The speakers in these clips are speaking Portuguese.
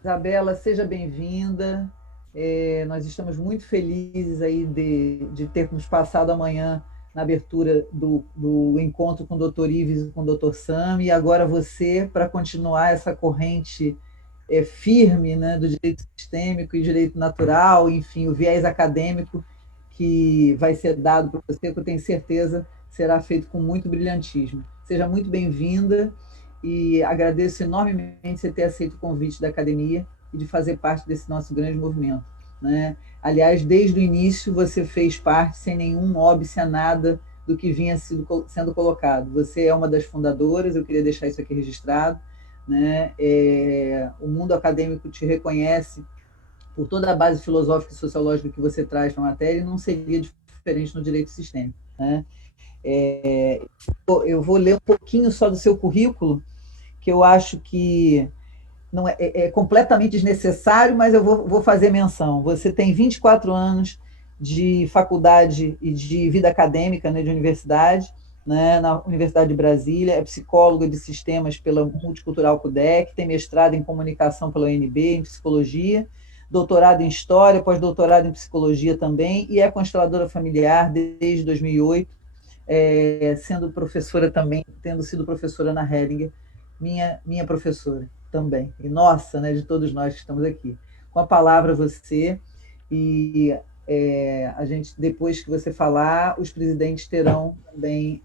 Isabela, seja bem-vinda. Nós estamos muito felizes aí de termos passado amanhã na abertura do encontro com o Dr. Ives e com o Dr. Sam, e agora você, para continuar essa corrente firme, né, do direito sistêmico e direito natural, enfim, o viés acadêmico que vai ser dado para você, que eu tenho certeza será feito com muito brilhantismo. Seja muito bem-vinda e agradeço enormemente você ter aceito o convite da academia e de fazer parte desse nosso grande movimento, né? Aliás, desde o início você fez parte sem nenhum óbice a nada do que vinha sendo colocado. Você é uma das fundadoras, eu queria deixar isso aqui registrado, né? O mundo acadêmico te reconhece por toda a base filosófica e sociológica que você traz para a matéria, e não seria diferente no direito sistêmico, né? Eu vou ler um pouquinho só do seu currículo, que eu acho que não é completamente desnecessário, mas eu vou fazer menção. Você tem 24 anos de faculdade e de vida acadêmica, né, de universidade, né, na Universidade de Brasília, é psicóloga de sistemas pela Multicultural CUDEC, tem mestrado em comunicação pela UNB, em psicologia, doutorado em história, pós-doutorado em psicologia também, e é consteladora familiar desde 2008, sendo professora também, tendo sido professora na Hellinger, minha professora também, e nossa, né, de todos nós que estamos aqui. Com a palavra você, e a gente, depois que você falar, os presidentes terão também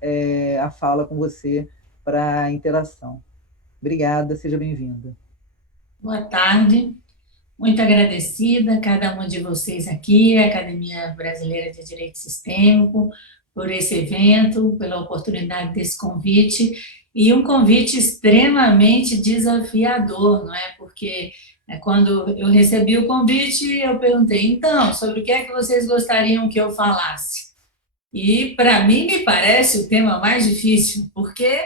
a fala com você para a interação. Obrigada, seja bem-vinda. Boa tarde, muito agradecida a cada um de vocês aqui, a Academia Brasileira de Direito Sistêmico, por esse evento, pela oportunidade desse convite, e um convite extremamente desafiador, não é? Porque quando eu recebi o convite, eu perguntei, então, sobre o que é que vocês gostariam que eu falasse? E, para mim, me parece o tema mais difícil, porque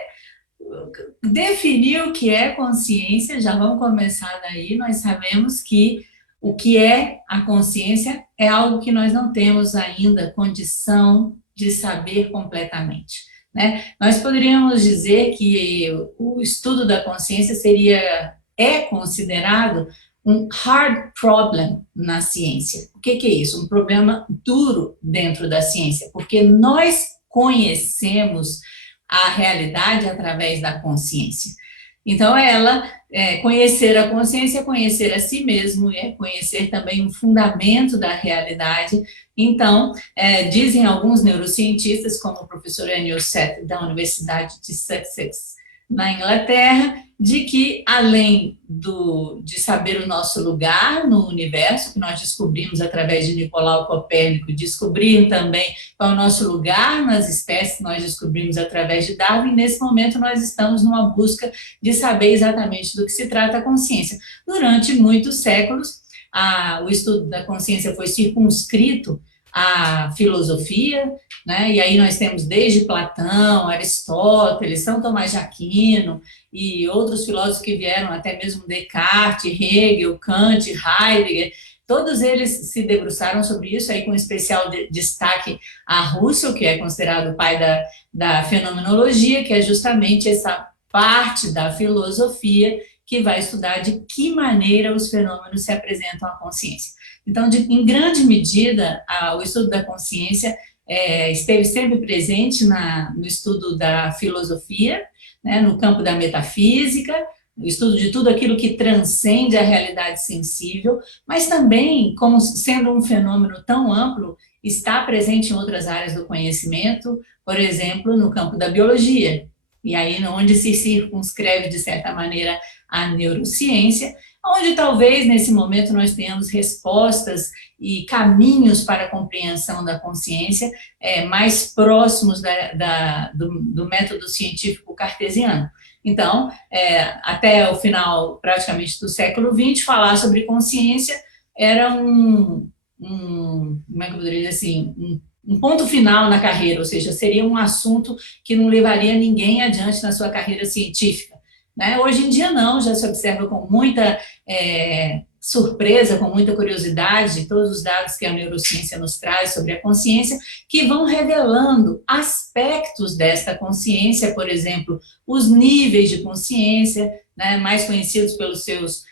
definir o que é consciência, já vamos começar daí, nós sabemos que o que é a consciência é algo que nós não temos ainda condição de saber completamente, né? Nós poderíamos dizer que o estudo da consciência é considerado um hard problem na ciência. O que é isso? Um problema duro dentro da ciência, porque nós conhecemos a realidade através da consciência. Então, conhecer a consciência é conhecer a si mesmo, é conhecer também o fundamento da realidade. Então, dizem alguns neurocientistas, como o professor Anil Seth, da Universidade de Sussex, na Inglaterra, de que, além de saber o nosso lugar no universo, que nós descobrimos através de Nicolau Copérnico, descobrir também qual é o nosso lugar nas espécies, que nós descobrimos através de Darwin, nesse momento nós estamos numa busca de saber exatamente do que se trata a consciência. Durante muitos séculos, o estudo da consciência foi circunscrito à filosofia, né? E aí nós temos desde Platão, Aristóteles, São Tomás de Aquino e outros filósofos que vieram, até mesmo Descartes, Hegel, Kant, Heidegger, todos eles se debruçaram sobre isso, aí com especial destaque a Russell, que é considerado o pai da fenomenologia, que é justamente essa parte da filosofia que vai estudar de que maneira os fenômenos se apresentam à consciência. Então, em grande medida, o estudo da consciência esteve sempre presente no estudo da filosofia, né, no campo da metafísica, no estudo de tudo aquilo que transcende a realidade sensível, mas também, como sendo um fenômeno tão amplo, está presente em outras áreas do conhecimento, por exemplo, no campo da biologia, e aí onde se circunscreve, de certa maneira, a neurociência, onde talvez nesse momento nós tenhamos respostas e caminhos para a compreensão da consciência mais próximos do método científico cartesiano. Então, até o final praticamente do século XX, falar sobre consciência era como é que eu poderia dizer assim, um ponto final na carreira, ou seja, seria um assunto que não levaria ninguém adiante na sua carreira científica. Né? Hoje em dia não, já se observa com muita surpresa, com muita curiosidade, todos os dados que a neurociência nos traz sobre a consciência, que vão revelando aspectos desta consciência, por exemplo, os níveis de consciência, né, mais conhecidos pelos seus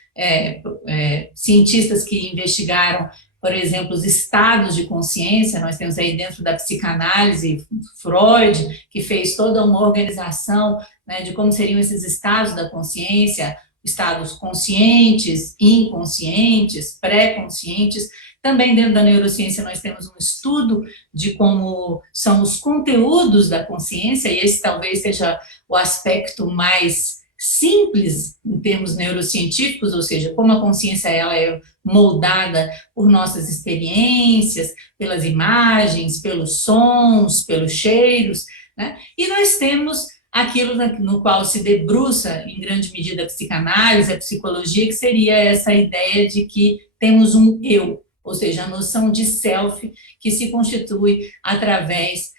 cientistas que investigaram, por exemplo, os estados de consciência. Nós temos aí dentro da psicanálise Freud, que fez toda uma organização, né, de como seriam esses estados da consciência, estados conscientes, inconscientes, pré-conscientes. Também dentro da neurociência nós temos um estudo de como são os conteúdos da consciência, e esse talvez seja o aspecto mais simples em termos neurocientíficos, ou seja, como a consciência ela é moldada por nossas experiências, pelas imagens, pelos sons, pelos cheiros, né? E nós temos aquilo no qual se debruça, em grande medida, a psicanálise, a psicologia, que seria essa ideia de que temos um eu, ou seja, a noção de self que se constitui através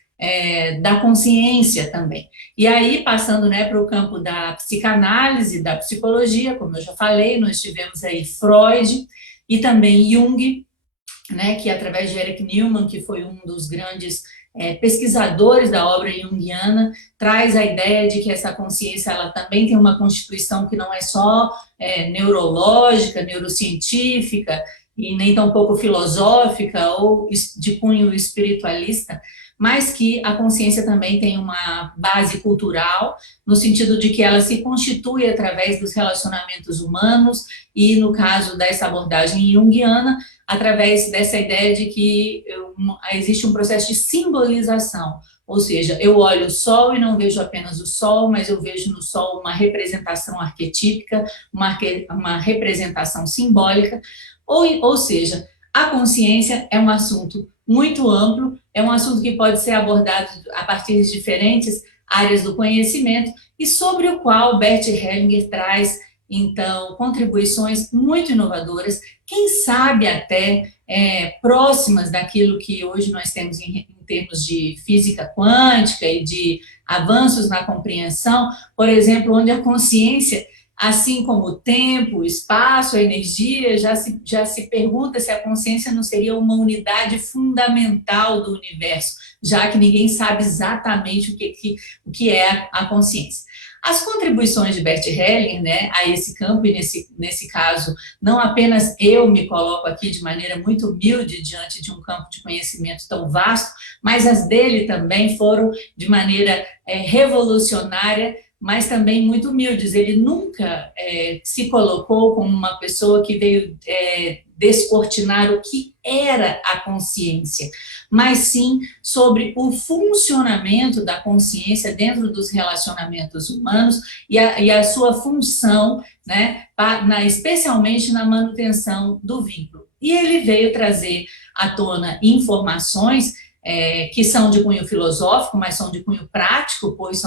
da consciência também. E aí, passando, né, para o campo da psicanálise, da psicologia, como eu já falei, nós tivemos aí Freud e também Jung, né, que através de Erich Neumann, que foi um dos grandes pesquisadores da obra junguiana, traz a ideia de que essa consciência ela também tem uma constituição que não é só neurológica, neurocientífica, e nem tampouco filosófica ou de cunho espiritualista, mas que a consciência também tem uma base cultural, no sentido de que ela se constitui através dos relacionamentos humanos e, no caso dessa abordagem junguiana, através dessa ideia de que existe um processo de simbolização, ou seja, eu olho o sol e não vejo apenas o sol, mas eu vejo no sol uma representação arquetípica, uma representação simbólica, ou seja, a consciência é um assunto muito amplo, é um assunto que pode ser abordado a partir de diferentes áreas do conhecimento e sobre o qual Bert Hellinger traz, então, contribuições muito inovadoras, quem sabe até próximas daquilo que hoje nós temos em termos de física quântica e de avanços na compreensão, por exemplo, onde a consciência, assim como o tempo, o espaço, a energia, já se pergunta se a consciência não seria uma unidade fundamental do universo, já que ninguém sabe exatamente o que é a consciência. As contribuições de Bert Hellinger, né, a esse campo, e nesse caso, não apenas eu me coloco aqui de maneira muito humilde diante de um campo de conhecimento tão vasto, mas as dele também foram de maneira revolucionária, mas também muito humildes. Ele nunca se colocou como uma pessoa que veio descortinar o que era a consciência, mas sim sobre o funcionamento da consciência dentro dos relacionamentos humanos e a sua função, né, especialmente na manutenção do vínculo. E ele veio trazer à tona informações que são de cunho filosófico, mas são de cunho prático, pois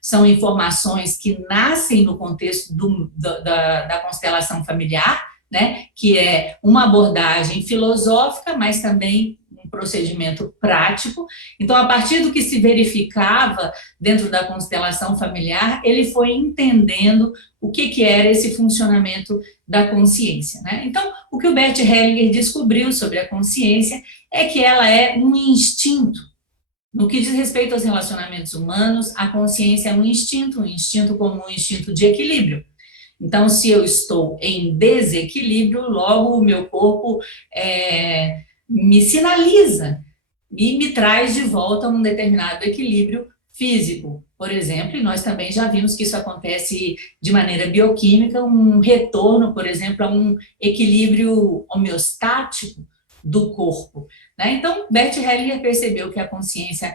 são informações que nascem no contexto da constelação familiar, né, que é uma abordagem filosófica, mas também um procedimento prático. Então, a partir do que se verificava dentro da constelação familiar, ele foi entendendo o que era esse funcionamento da consciência, né? Então, o que o Bert Hellinger descobriu sobre a consciência é que ela é um instinto. No que diz respeito aos relacionamentos humanos, a consciência é um instinto como um instinto de equilíbrio. Então, se eu estou em desequilíbrio, logo o meu corpo me sinaliza e me traz de volta a um determinado equilíbrio físico, por exemplo, e nós também já vimos que isso acontece de maneira bioquímica, um retorno, por exemplo, a um equilíbrio homeostático do corpo, né? Então, Bert Hellinger percebeu que a consciência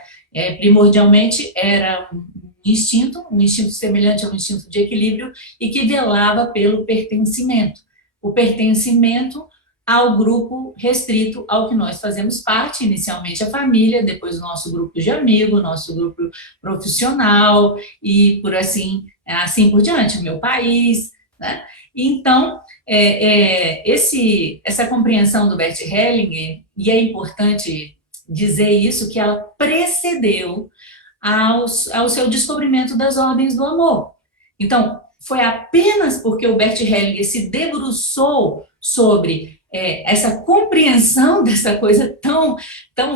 primordialmente era um instinto semelhante a um instinto de equilíbrio e que velava pelo pertencimento. O pertencimento ao grupo restrito ao que nós fazemos parte, inicialmente a família, depois o nosso grupo de amigos, nosso grupo profissional e por assim por diante, o meu país, né? Então, essa compreensão do Bert Hellinger, e é importante dizer isso, que ela precedeu ao seu descobrimento das ordens do amor. Então, foi apenas porque o Bert Hellinger se debruçou sobre essa compreensão dessa coisa tão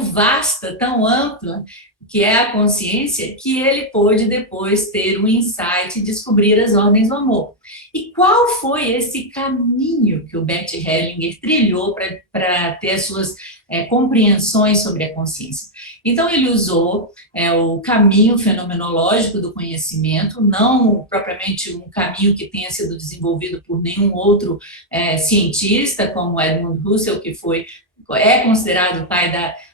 vasta, tão ampla, que é a consciência, que ele pôde depois ter um insight e descobrir as ordens do amor. E qual foi esse caminho que o Bert Hellinger trilhou para ter as suas compreensões sobre a consciência? Então, ele usou o caminho fenomenológico do conhecimento, não propriamente um caminho que tenha sido desenvolvido por nenhum outro cientista, como Edmund Husserl, que é considerado o pai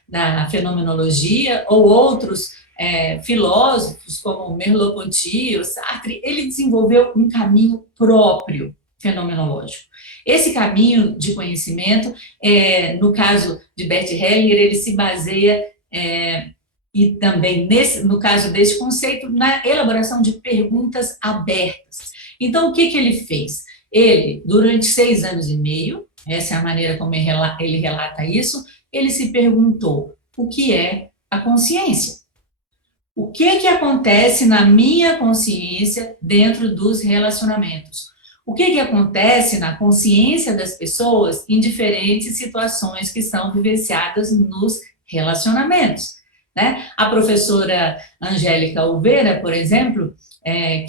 da fenomenologia, ou outros filósofos, como Merleau-Ponty ou Sartre. Ele desenvolveu um caminho próprio fenomenológico. Esse caminho de conhecimento, no caso de Bert Hellinger, ele se baseia, e também, no caso desse conceito, na elaboração de perguntas abertas. Então, o que ele fez? Ele, durante 6 anos e meio, essa é a maneira como ele relata isso, ele se perguntou: o que é a consciência? O que acontece na minha consciência dentro dos relacionamentos? O que acontece na consciência das pessoas em diferentes situações que são vivenciadas nos relacionamentos, né? A professora Angélica Olveira, por exemplo,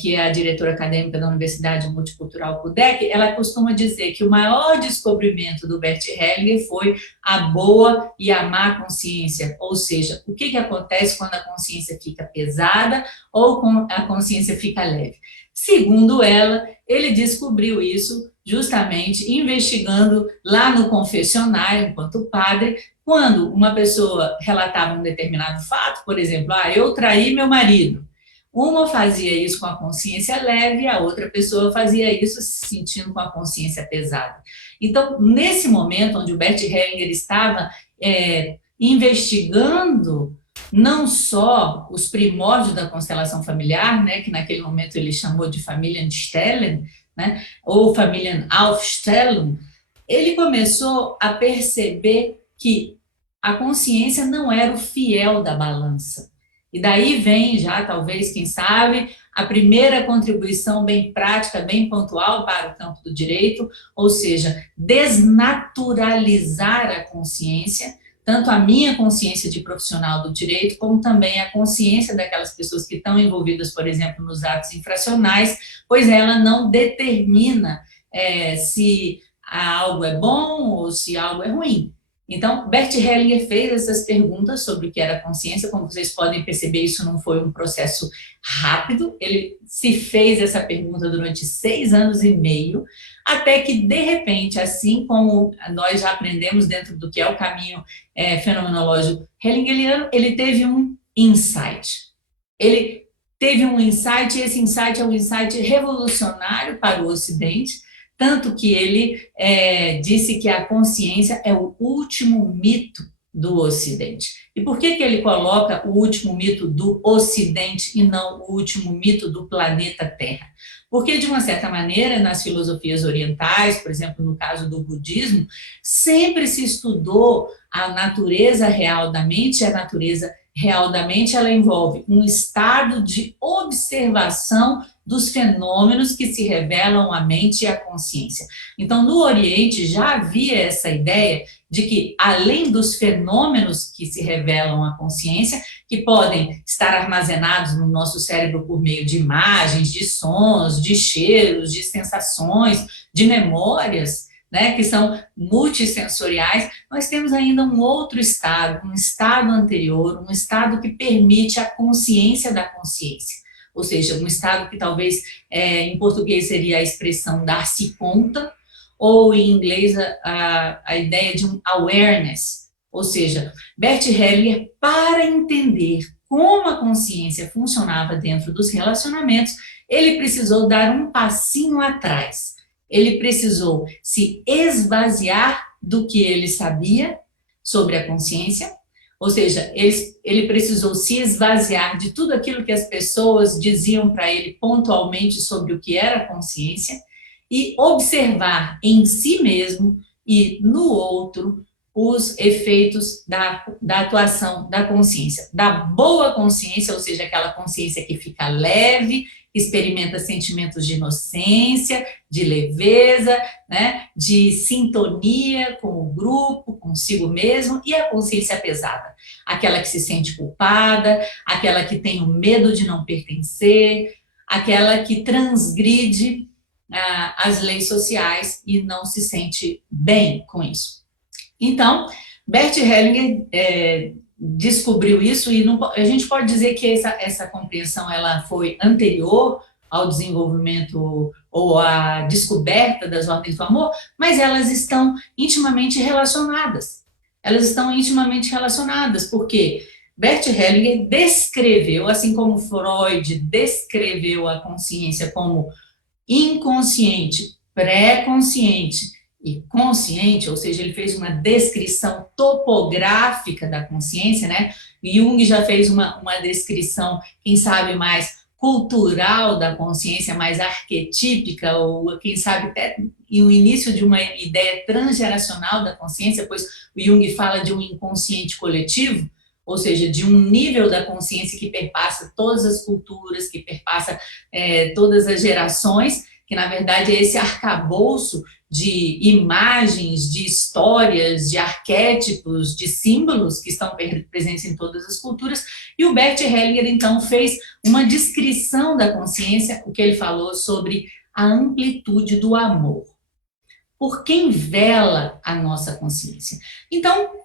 que é a diretora acadêmica da Universidade Multicultural CUDEC, ela costuma dizer que o maior descobrimento do Bert Hellinger foi a boa e a má consciência, ou seja, o que acontece quando a consciência fica pesada ou quando a consciência fica leve. Segundo ela, ele descobriu isso justamente investigando lá no confessionário, enquanto padre, quando uma pessoa relatava um determinado fato, por exemplo, eu traí meu marido. Uma fazia isso com a consciência leve, a outra pessoa fazia isso se sentindo com a consciência pesada. Então, nesse momento onde o Bert Hellinger estava investigando não só os primórdios da constelação familiar, né, que naquele momento ele chamou de Familienstellung, né, ou Familienaufstellung, ele começou a perceber que a consciência não era o fiel da balança. E daí vem já, talvez, quem sabe, a primeira contribuição bem prática, bem pontual para o campo do direito, ou seja, desnaturalizar a consciência, tanto a minha consciência de profissional do direito, como também a consciência daquelas pessoas que estão envolvidas, por exemplo, nos atos infracionais, pois ela não determina se algo é bom ou se algo é ruim. Então, Bert Hellinger fez essas perguntas sobre o que era consciência. Como vocês podem perceber, isso não foi um processo rápido. Ele se fez essa pergunta durante 6 anos e meio, até que, de repente, assim como nós já aprendemos dentro do que é o caminho fenomenológico hellingeriano, ele teve um insight. Ele teve um insight, e esse insight é um insight revolucionário para o Ocidente, tanto que ele disse que a consciência é o último mito do Ocidente. E por que ele coloca o último mito do Ocidente e não o último mito do planeta Terra? Porque, de uma certa maneira, nas filosofias orientais, por exemplo, no caso do budismo, sempre se estudou a natureza real da mente, e a natureza real da mente ela envolve um estado de observação dos fenômenos que se revelam à mente e à consciência. Então, no Oriente já havia essa ideia de que, além dos fenômenos que se revelam à consciência, que podem estar armazenados no nosso cérebro por meio de imagens, de sons, de cheiros, de sensações, de memórias, né, que são multissensoriais, nós temos ainda um outro estado, um estado anterior, um estado que permite a consciência da consciência. Ou seja, um estado que talvez em português seria a expressão dar-se conta, ou em inglês a ideia de um awareness. Ou seja, Bert Hellinger, para entender como a consciência funcionava dentro dos relacionamentos, ele precisou dar um passinho atrás. Ele precisou se esvaziar do que ele sabia sobre a consciência, ou seja, ele precisou se esvaziar de tudo aquilo que as pessoas diziam para ele pontualmente sobre o que era a consciência e observar em si mesmo e no outro os efeitos da atuação da consciência, da boa consciência, ou seja, aquela consciência que fica leve, experimenta sentimentos de inocência, de leveza, né, de sintonia com o grupo, consigo mesmo, e a consciência pesada, aquela que se sente culpada, aquela que tem o medo de não pertencer, aquela que transgride as leis sociais e não se sente bem com isso. Então, Bert Hellinger descobriu isso, e a gente pode dizer que essa compreensão ela foi anterior ao desenvolvimento ou à descoberta das ordens do amor, mas elas estão intimamente relacionadas. Elas estão intimamente relacionadas, porque Bert Hellinger descreveu, assim como Freud descreveu a consciência como inconsciente, pré-consciente e consciente, ou seja, ele fez uma descrição topográfica da consciência, né? Jung já fez uma descrição, quem sabe, mais cultural da consciência, mais arquetípica, ou quem sabe até o início de uma ideia transgeracional da consciência, pois o Jung fala de um inconsciente coletivo, ou seja, de um nível da consciência que perpassa todas as culturas, que perpassa todas as gerações, que na verdade é esse arcabouço de imagens, de histórias, de arquétipos, de símbolos que estão presentes em todas as culturas. E o Bert Hellinger, então, fez uma descrição da consciência, o que ele falou sobre a amplitude do amor. Por quem vela a nossa consciência? Então,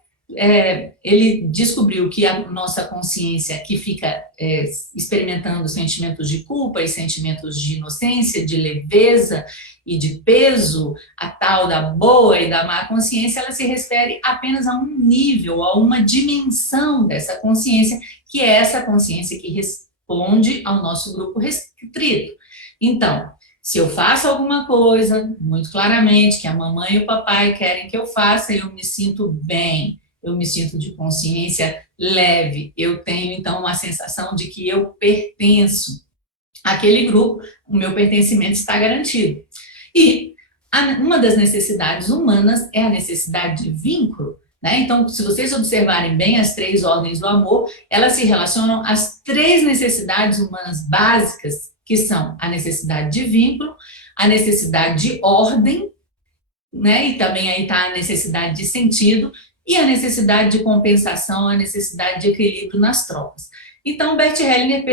ele descobriu que a nossa consciência que fica experimentando sentimentos de culpa e sentimentos de inocência, de leveza e de peso, a tal da boa e da má consciência, ela se refere apenas a um nível, a uma dimensão dessa consciência, que é essa consciência que responde ao nosso grupo restrito. Então, se eu faço alguma coisa, muito claramente, que a mamãe e o papai querem que eu faça, eu me sinto bem, eu me sinto de consciência leve, eu tenho, então, uma sensação de que eu pertenço àquele grupo, o meu pertencimento está garantido. E uma das necessidades humanas é a necessidade de vínculo, né? Então, se vocês observarem bem as 3 ordens do amor, elas se relacionam às 3 necessidades humanas básicas, que são a necessidade de vínculo, a necessidade de ordem, né? E também aí está a necessidade de sentido, e a necessidade de compensação, a necessidade de equilíbrio nas trocas. Então, Bert Hellinger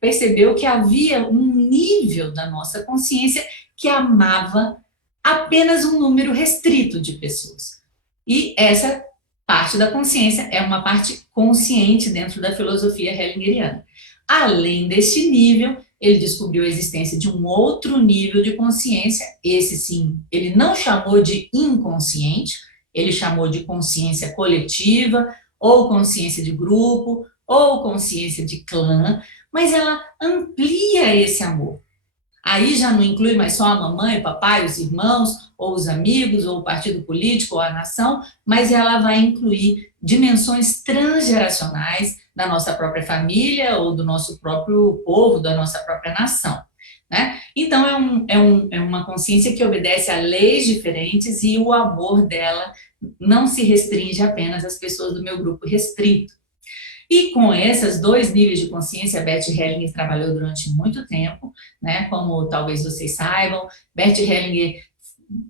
percebeu que havia um nível da nossa consciência que amava apenas um número restrito de pessoas. E essa parte da consciência é uma parte consciente dentro da filosofia hellingeriana. Além deste nível, ele descobriu a existência de um outro nível de consciência, esse sim, ele não chamou de inconsciente, ele chamou de consciência coletiva, ou consciência de grupo, ou consciência de clã, mas ela amplia esse amor. Aí já não inclui mais só a mamãe, o papai, os irmãos, ou os amigos, ou o partido político, ou a nação, mas ela vai incluir dimensões transgeracionais da nossa própria família, ou do nosso próprio povo, da nossa própria nação. Né? Então, é uma consciência que obedece a leis diferentes e o amor dela não se restringe apenas às pessoas do meu grupo restrito. E com esses 2 níveis de consciência, Bert Hellinger trabalhou durante muito tempo, né? Como talvez vocês saibam, Bert Hellinger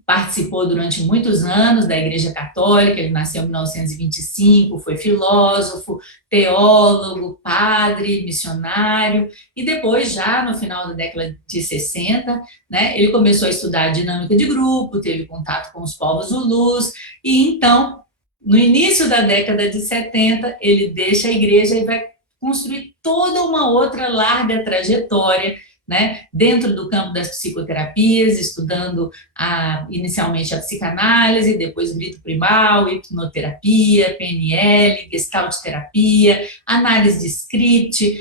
participou durante muitos anos da Igreja Católica, ele nasceu em 1925, foi filósofo, teólogo, padre, missionário, e depois, já no final da década de 60, né, ele começou a estudar a dinâmica de grupo, teve contato com os povos zulus, e então, no início da década de 70, ele deixa a igreja e vai construir toda uma outra larga trajetória, né, dentro do campo das psicoterapias, estudando inicialmente a psicanálise, depois grito primal, hipnoterapia, PNL, gestalt terapia, análise de script,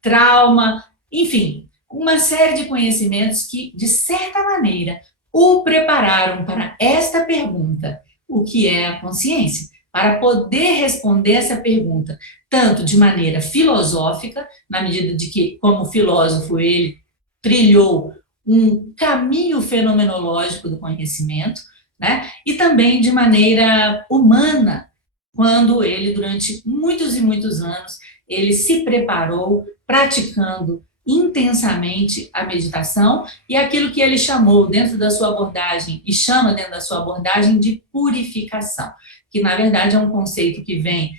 trauma, enfim, uma série de conhecimentos que, de certa maneira, o prepararam para esta pergunta: o que é a consciência? Para poder responder essa pergunta, tanto de maneira filosófica, na medida de que, como filósofo, ele trilhou um caminho fenomenológico do conhecimento, né? E também de maneira humana, quando ele, durante muitos e muitos anos, ele se preparou praticando intensamente a meditação e aquilo que ele chamou dentro da sua abordagem, e chama dentro da sua abordagem de purificação, que na verdade é um conceito que vem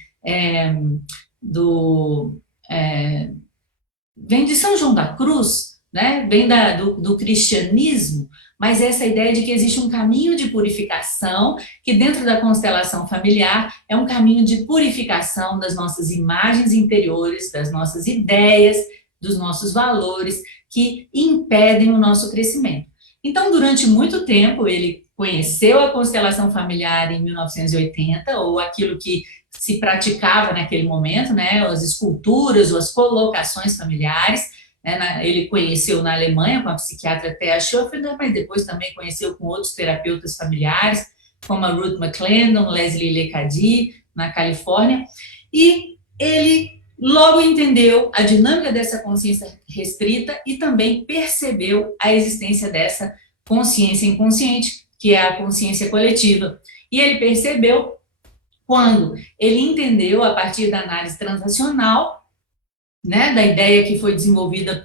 do... vem de São João da Cruz, né? Vem do cristianismo, mas essa ideia de que existe um caminho de purificação, que dentro da constelação familiar é um caminho de purificação das nossas imagens interiores, das nossas ideias, dos nossos valores, que impedem o nosso crescimento. Então, durante muito tempo, ele conheceu a constelação familiar em 1980, ou aquilo que se praticava naquele momento, né, as esculturas ou as colocações familiares, né, ele conheceu na Alemanha com a psiquiatra Thea Schoeffler, mas depois também conheceu com outros terapeutas familiares, como a Ruth McClendon, Leslie Lecady, na Califórnia, e ele logo entendeu a dinâmica dessa consciência restrita e também percebeu a existência dessa consciência inconsciente, que é a consciência coletiva. E ele percebeu quando ele entendeu, a partir da análise transacional, né, da ideia que foi desenvolvida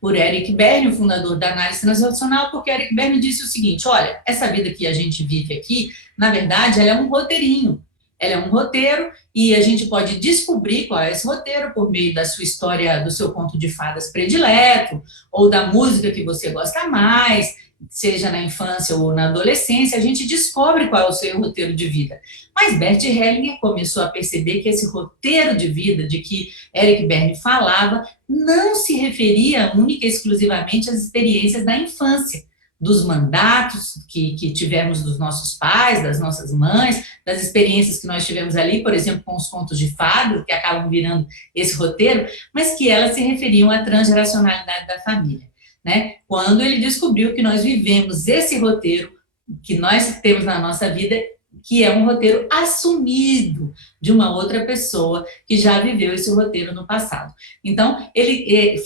por Eric Berne, o fundador da análise transacional, porque Eric Berne disse o seguinte: olha, essa vida que a gente vive aqui, na verdade, ela é um roteirinho. Ela é um roteiro e a gente pode descobrir qual é esse roteiro por meio da sua história, do seu conto de fadas predileto, ou da música que você gosta mais, seja na infância ou na adolescência, a gente descobre qual é o seu roteiro de vida. Mas Bert Hellinger começou a perceber que esse roteiro de vida de que Eric Berne falava não se referia única e exclusivamente às experiências da infância, dos mandatos que tivemos dos nossos pais, das nossas mães, das experiências que nós tivemos ali, por exemplo, com os contos de fadas, que acabam virando esse roteiro, mas que elas se referiam à transgeracionalidade da família, né? Quando ele descobriu que nós vivemos esse roteiro que nós temos na nossa vida, que é um roteiro assumido de uma outra pessoa que já viveu esse roteiro no passado. Então, ele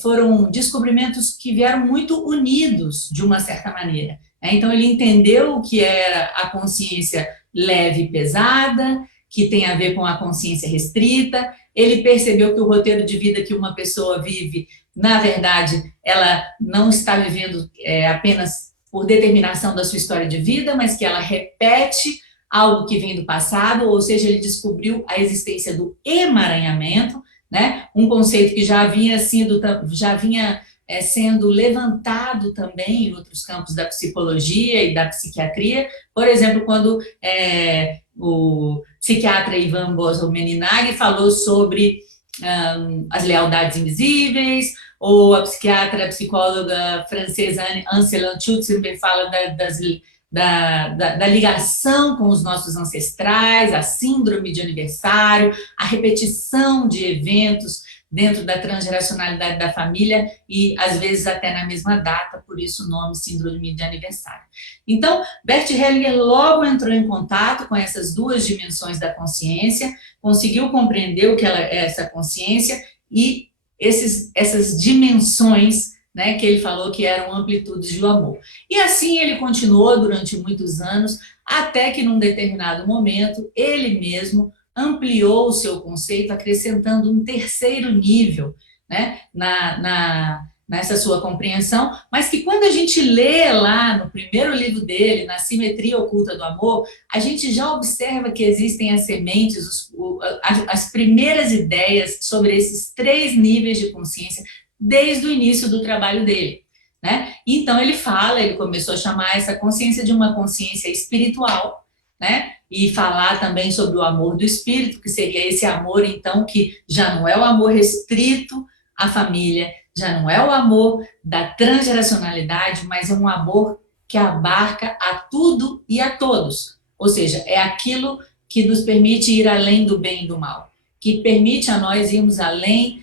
foram descobrimentos que vieram muito unidos, de uma certa maneira. Então, ele entendeu o que era a consciência leve e pesada, que tem a ver com a consciência restrita. Ele percebeu que o roteiro de vida que uma pessoa vive, na verdade, ela não está vivendo apenas por determinação da sua história de vida, mas que ela repete algo que vem do passado, ou seja, ele descobriu a existência do emaranhamento, né? Um conceito que já vinha sendo levantado também em outros campos da psicologia e da psiquiatria. Por exemplo, quando o psiquiatra Ivan Bozo-Meninag falou sobre as lealdades invisíveis, ou a psicóloga francesa Ansela Schutzenberg fala da ligação com os nossos ancestrais, a síndrome de aniversário, a repetição de eventos dentro da transgeracionalidade da família e, às vezes, até na mesma data, por isso o nome síndrome de aniversário. Então, Bert Hellinger logo entrou em contato com essas duas dimensões da consciência, conseguiu compreender o que é essa consciência e essas dimensões, né, que ele falou que eram amplitudes do amor. E assim ele continuou durante muitos anos, até que num determinado momento, ele mesmo ampliou o seu conceito, acrescentando um terceiro nível, né, nessa sua compreensão, mas que quando a gente lê lá no primeiro livro dele, Na Simetria Oculta do Amor, a gente já observa que existem as sementes, as primeiras ideias sobre esses 3 níveis de consciência desde o início do trabalho dele, né? Então ele começou a chamar essa consciência de uma consciência espiritual, né? E falar também sobre o amor do espírito, que seria esse amor, então, que já não é o amor restrito à família, já não é o amor da transgeracionalidade, mas é um amor que abarca a tudo e a todos. Ou seja, é aquilo que nos permite ir além do bem e do mal, que permite a nós irmos além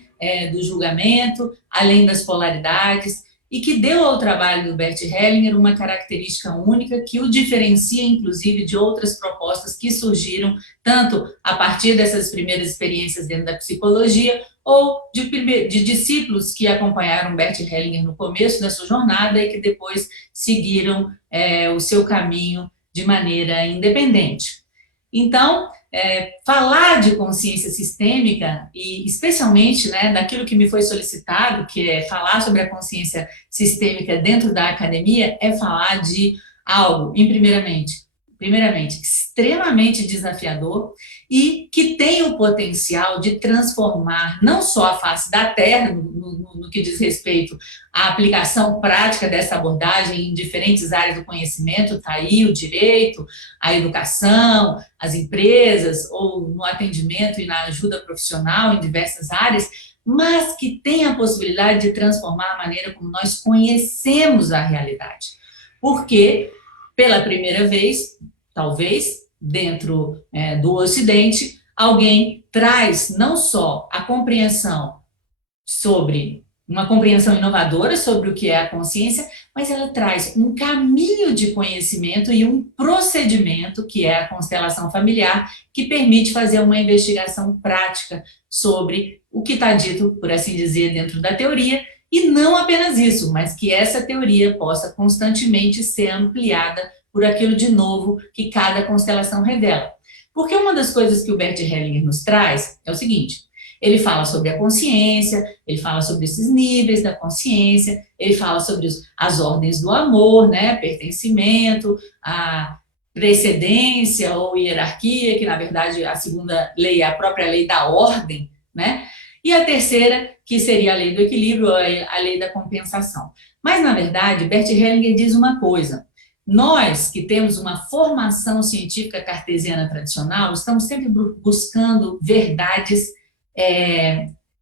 do julgamento, além das polaridades, e que deu ao trabalho do Bert Hellinger uma característica única que o diferencia, inclusive, de outras propostas que surgiram, tanto a partir dessas primeiras experiências dentro da psicologia, ou de discípulos que acompanharam Bert Hellinger no começo da sua jornada e que depois seguiram o seu caminho de maneira independente. Então, falar de consciência sistêmica, e especialmente, né, daquilo que me foi solicitado, que é falar sobre a consciência sistêmica dentro da academia, é falar de algo, primeiramente, extremamente desafiador e que tem o potencial de transformar não só a face da Terra, no que diz respeito à aplicação prática dessa abordagem em diferentes áreas do conhecimento, está aí o direito, a educação, as empresas, ou no atendimento e na ajuda profissional em diversas áreas, mas que tem a possibilidade de transformar a maneira como nós conhecemos a realidade. Porque, pela primeira vez, talvez, dentro do Ocidente, alguém traz não só a compreensão uma compreensão inovadora sobre o que é a consciência, mas ela traz um caminho de conhecimento e um procedimento, que é a constelação familiar, que permite fazer uma investigação prática sobre o que está dito, por assim dizer, dentro da teoria, e não apenas isso, mas que essa teoria possa constantemente ser ampliada por aquilo de novo que cada constelação revela. Porque uma das coisas que o Bert Hellinger nos traz é o seguinte: ele fala sobre a consciência, ele fala sobre esses níveis da consciência, ele fala sobre as ordens do amor, né, pertencimento, a precedência ou hierarquia, que na verdade a segunda lei é a própria lei da ordem, né, e a terceira, que seria a lei do equilíbrio, a lei da compensação. Mas, na verdade, Bert Hellinger diz uma coisa: nós, que temos uma formação científica cartesiana tradicional, estamos sempre buscando verdades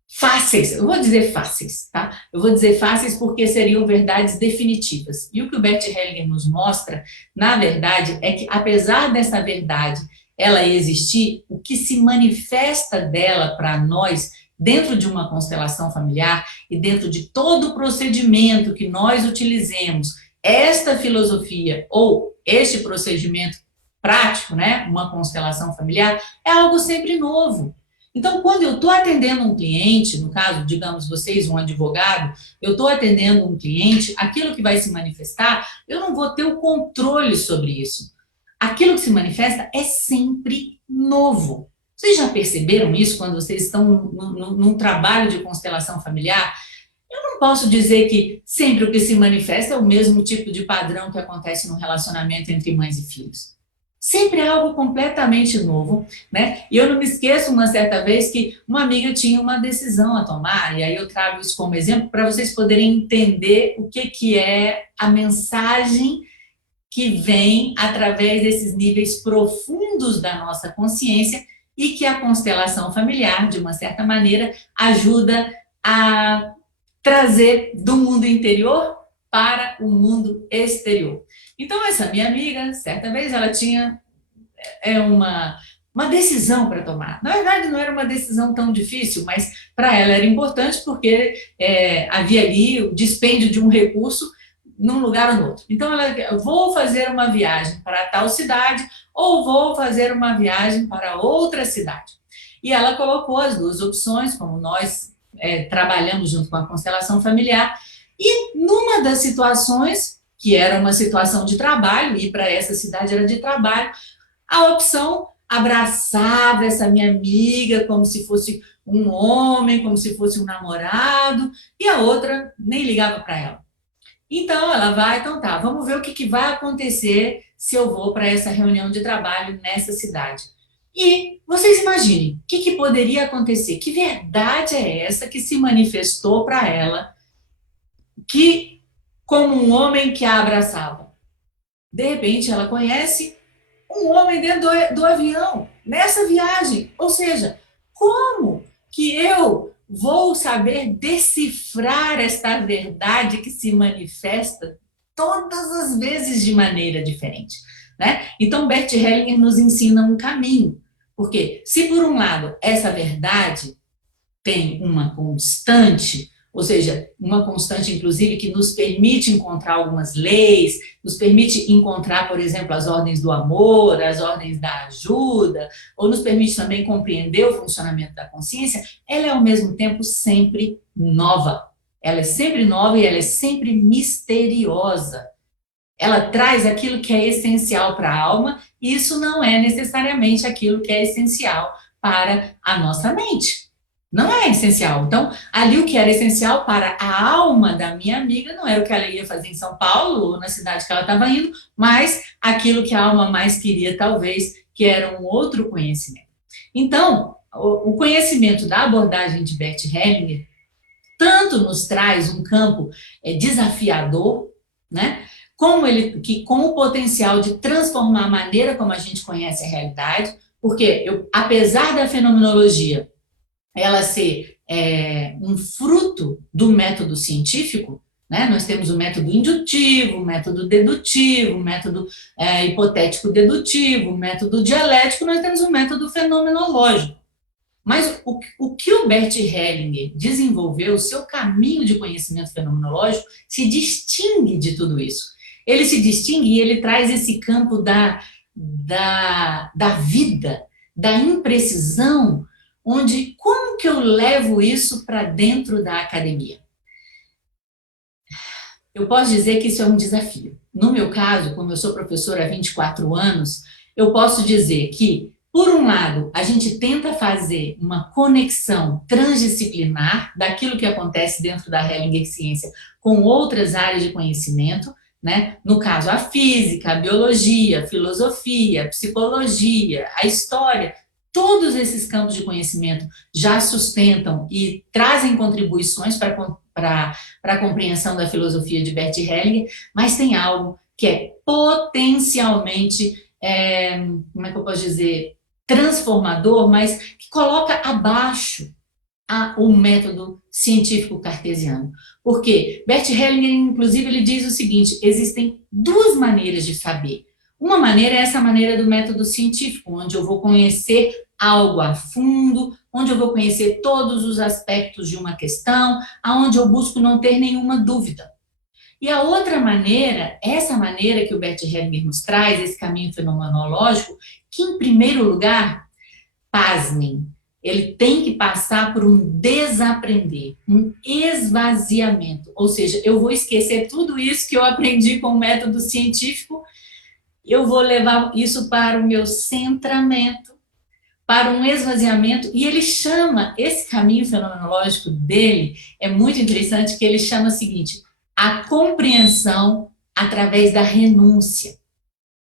fáceis. Eu vou dizer fáceis, tá? Eu vou dizer fáceis porque seriam verdades definitivas. E o que o Bert Hellinger nos mostra, na verdade, é que, apesar dessa verdade ela existir, o que se manifesta dela para nós, dentro de uma constelação familiar e dentro de todo o procedimento que nós utilizemos, esta filosofia ou este procedimento prático, né, uma constelação familiar, é algo sempre novo. Então, quando eu estou atendendo um cliente, no caso, digamos, vocês, um advogado, eu estou atendendo um cliente, aquilo que vai se manifestar, eu não vou ter o controle sobre isso. Aquilo que se manifesta é sempre novo. Vocês já perceberam isso quando vocês estão num trabalho de constelação familiar? Eu não posso dizer que sempre o que se manifesta é o mesmo tipo de padrão que acontece no relacionamento entre mães e filhos. Sempre é algo completamente novo, né? E eu não me esqueço, uma certa vez, que uma amiga tinha uma decisão a tomar, e aí eu trago isso como exemplo para vocês poderem entender o que é a mensagem que vem através desses níveis profundos da nossa consciência e que a constelação familiar, de uma certa maneira, ajuda a trazer do mundo interior para o mundo exterior. Então, essa minha amiga, certa vez, ela tinha uma decisão para tomar. Na verdade, não era uma decisão tão difícil, mas para ela era importante porque havia ali o dispêndio de um recurso num lugar ou no outro. Então, ela, vou fazer uma viagem para tal cidade ou vou fazer uma viagem para outra cidade. E ela colocou as duas opções, como nós trabalhamos junto com a constelação familiar, e numa das situações, que era uma situação de trabalho, e para essa cidade era de trabalho, a opção abraçava essa minha amiga como se fosse um homem, como se fosse um namorado, e a outra nem ligava para ela. Então, ela vai, então tá, vamos ver o que vai acontecer se eu vou para essa reunião de trabalho nessa cidade. E vocês imaginem, o que poderia acontecer? Que verdade é essa que se manifestou para ela, que como um homem que a abraçava? De repente, ela conhece um homem dentro do avião, nessa viagem. Ou seja, como que eu vou saber decifrar esta verdade que se manifesta todas as vezes de maneira diferente, né? Então, Bert Hellinger nos ensina um caminho, porque se por um lado essa verdade tem uma constante, ou seja, uma constante, inclusive, que nos permite encontrar algumas leis, nos permite encontrar, por exemplo, as ordens do amor, as ordens da ajuda, ou nos permite também compreender o funcionamento da consciência, ela é, ao mesmo tempo, sempre nova. Ela é sempre nova e ela é sempre misteriosa. Ela traz aquilo que é essencial para a alma, e isso não é necessariamente aquilo que é essencial para a nossa mente. Não é essencial. Então, ali o que era essencial para a alma da minha amiga não era o que ela ia fazer em São Paulo ou na cidade que ela estava indo, mas aquilo que a alma mais queria, talvez, que era um outro conhecimento. Então, o conhecimento da abordagem de Bert Hellinger tanto nos traz um campo desafiador, né? Com o potencial de transformar a maneira como a gente conhece a realidade, porque apesar da fenomenologia ela ser um fruto do método científico, né? Nós temos o método indutivo, o método dedutivo, o método hipotético-dedutivo, o método dialético, nós temos o método fenomenológico. Mas o que o Bert Hellinger desenvolveu, o seu caminho de conhecimento fenomenológico, se distingue de tudo isso. Ele se distingue e ele traz esse campo da vida, da imprecisão, onde como que eu levo isso para dentro da academia? Eu posso dizer que isso é um desafio. No meu caso, como eu sou professora há 24 anos, eu posso dizer que, por um lado, a gente tenta fazer uma conexão transdisciplinar daquilo que acontece dentro da Hellinger Ciência com outras áreas de conhecimento, né? No caso, a física, a biologia, a filosofia, a psicologia, a história, todos esses campos de conhecimento já sustentam e trazem contribuições para a compreensão da filosofia de Bert Hellinger, mas tem algo que é potencialmente, como é que eu posso dizer, transformador, mas que coloca abaixo o método científico cartesiano. Porque Bert Hellinger, inclusive, ele diz o seguinte: existem duas maneiras de saber. Uma maneira é essa maneira do método científico, onde eu vou conhecer algo a fundo, onde eu vou conhecer todos os aspectos de uma questão, aonde eu busco não ter nenhuma dúvida. E a outra maneira, essa maneira que o Bert Hellinger nos traz, esse caminho fenomenológico, que, em primeiro lugar, pasmem, ele tem que passar por um desaprender, um esvaziamento. Ou seja, eu vou esquecer tudo isso que eu aprendi com o método científico, eu vou levar isso para o meu centramento, para um esvaziamento, e ele chama, esse caminho fenomenológico dele, é muito interessante, que ele chama o seguinte: a compreensão através da renúncia.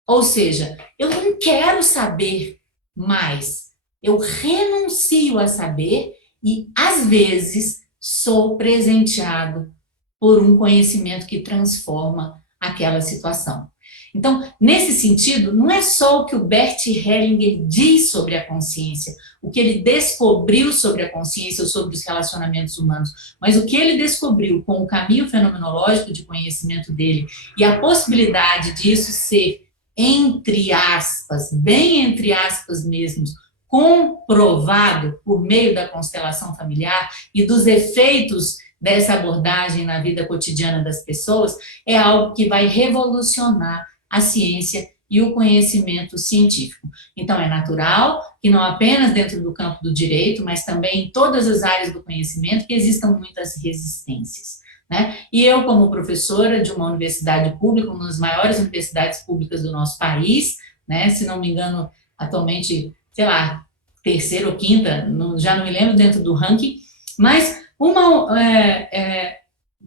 Ou seja, eu não quero saber mais, eu renuncio a saber e, às vezes, sou presenteado por um conhecimento que transforma aquela situação. Então, nesse sentido, não é só o que o Bert Hellinger diz sobre a consciência, o que ele descobriu sobre a consciência ou sobre os relacionamentos humanos, mas o que ele descobriu com o caminho fenomenológico de conhecimento dele e a possibilidade disso ser, entre aspas, bem entre aspas mesmo, comprovado por meio da constelação familiar e dos efeitos dessa abordagem na vida cotidiana das pessoas, é algo que vai revolucionar a ciência e o conhecimento científico. Então, é natural que não apenas dentro do campo do direito, mas também em todas as áreas do conhecimento, que existam muitas resistências, né? E eu, como professora de uma universidade pública, uma das maiores universidades públicas do nosso país, né? Se não me engano, atualmente, sei lá, terceira ou quinta, já não me lembro, dentro do ranking, mas uma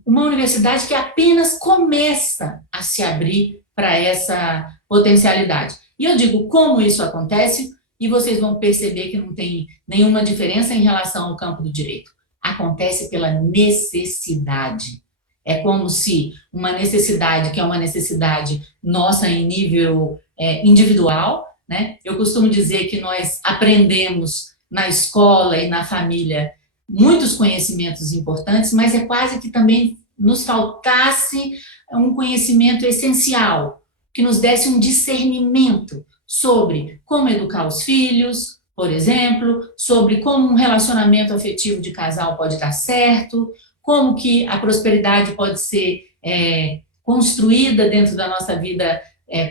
universidade que apenas começa a se abrir para essa potencialidade. E eu digo como isso acontece, e vocês vão perceber que não tem nenhuma diferença em relação ao campo do direito. Acontece pela necessidade. É como se uma necessidade, que é uma necessidade nossa em nível individual, né? Eu costumo dizer que nós aprendemos na escola e na família muitos conhecimentos importantes, mas é quase que também nos faltasse um conhecimento essencial, que nos desse um discernimento sobre como educar os filhos, por exemplo, sobre como um relacionamento afetivo de casal pode dar certo, como que a prosperidade pode ser construída dentro da nossa vida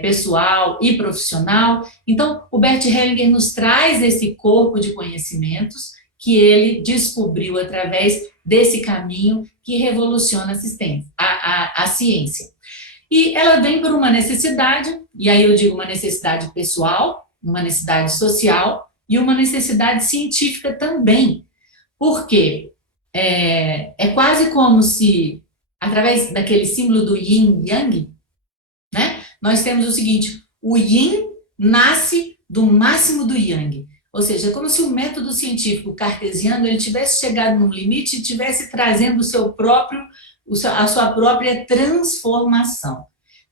pessoal e profissional. Então, o Bert Hellinger nos traz esse corpo de conhecimentos que ele descobriu através desse caminho que revoluciona a ciência. E ela vem por uma necessidade, e aí eu digo uma necessidade pessoal, uma necessidade social e uma necessidade científica também. Por quê? É quase como se, através daquele símbolo do yin e yang, né, nós temos o seguinte: o yin nasce do máximo do yang. Ou seja, é como se o método científico cartesiano ele tivesse chegado num limite e tivesse trazendo a sua própria transformação,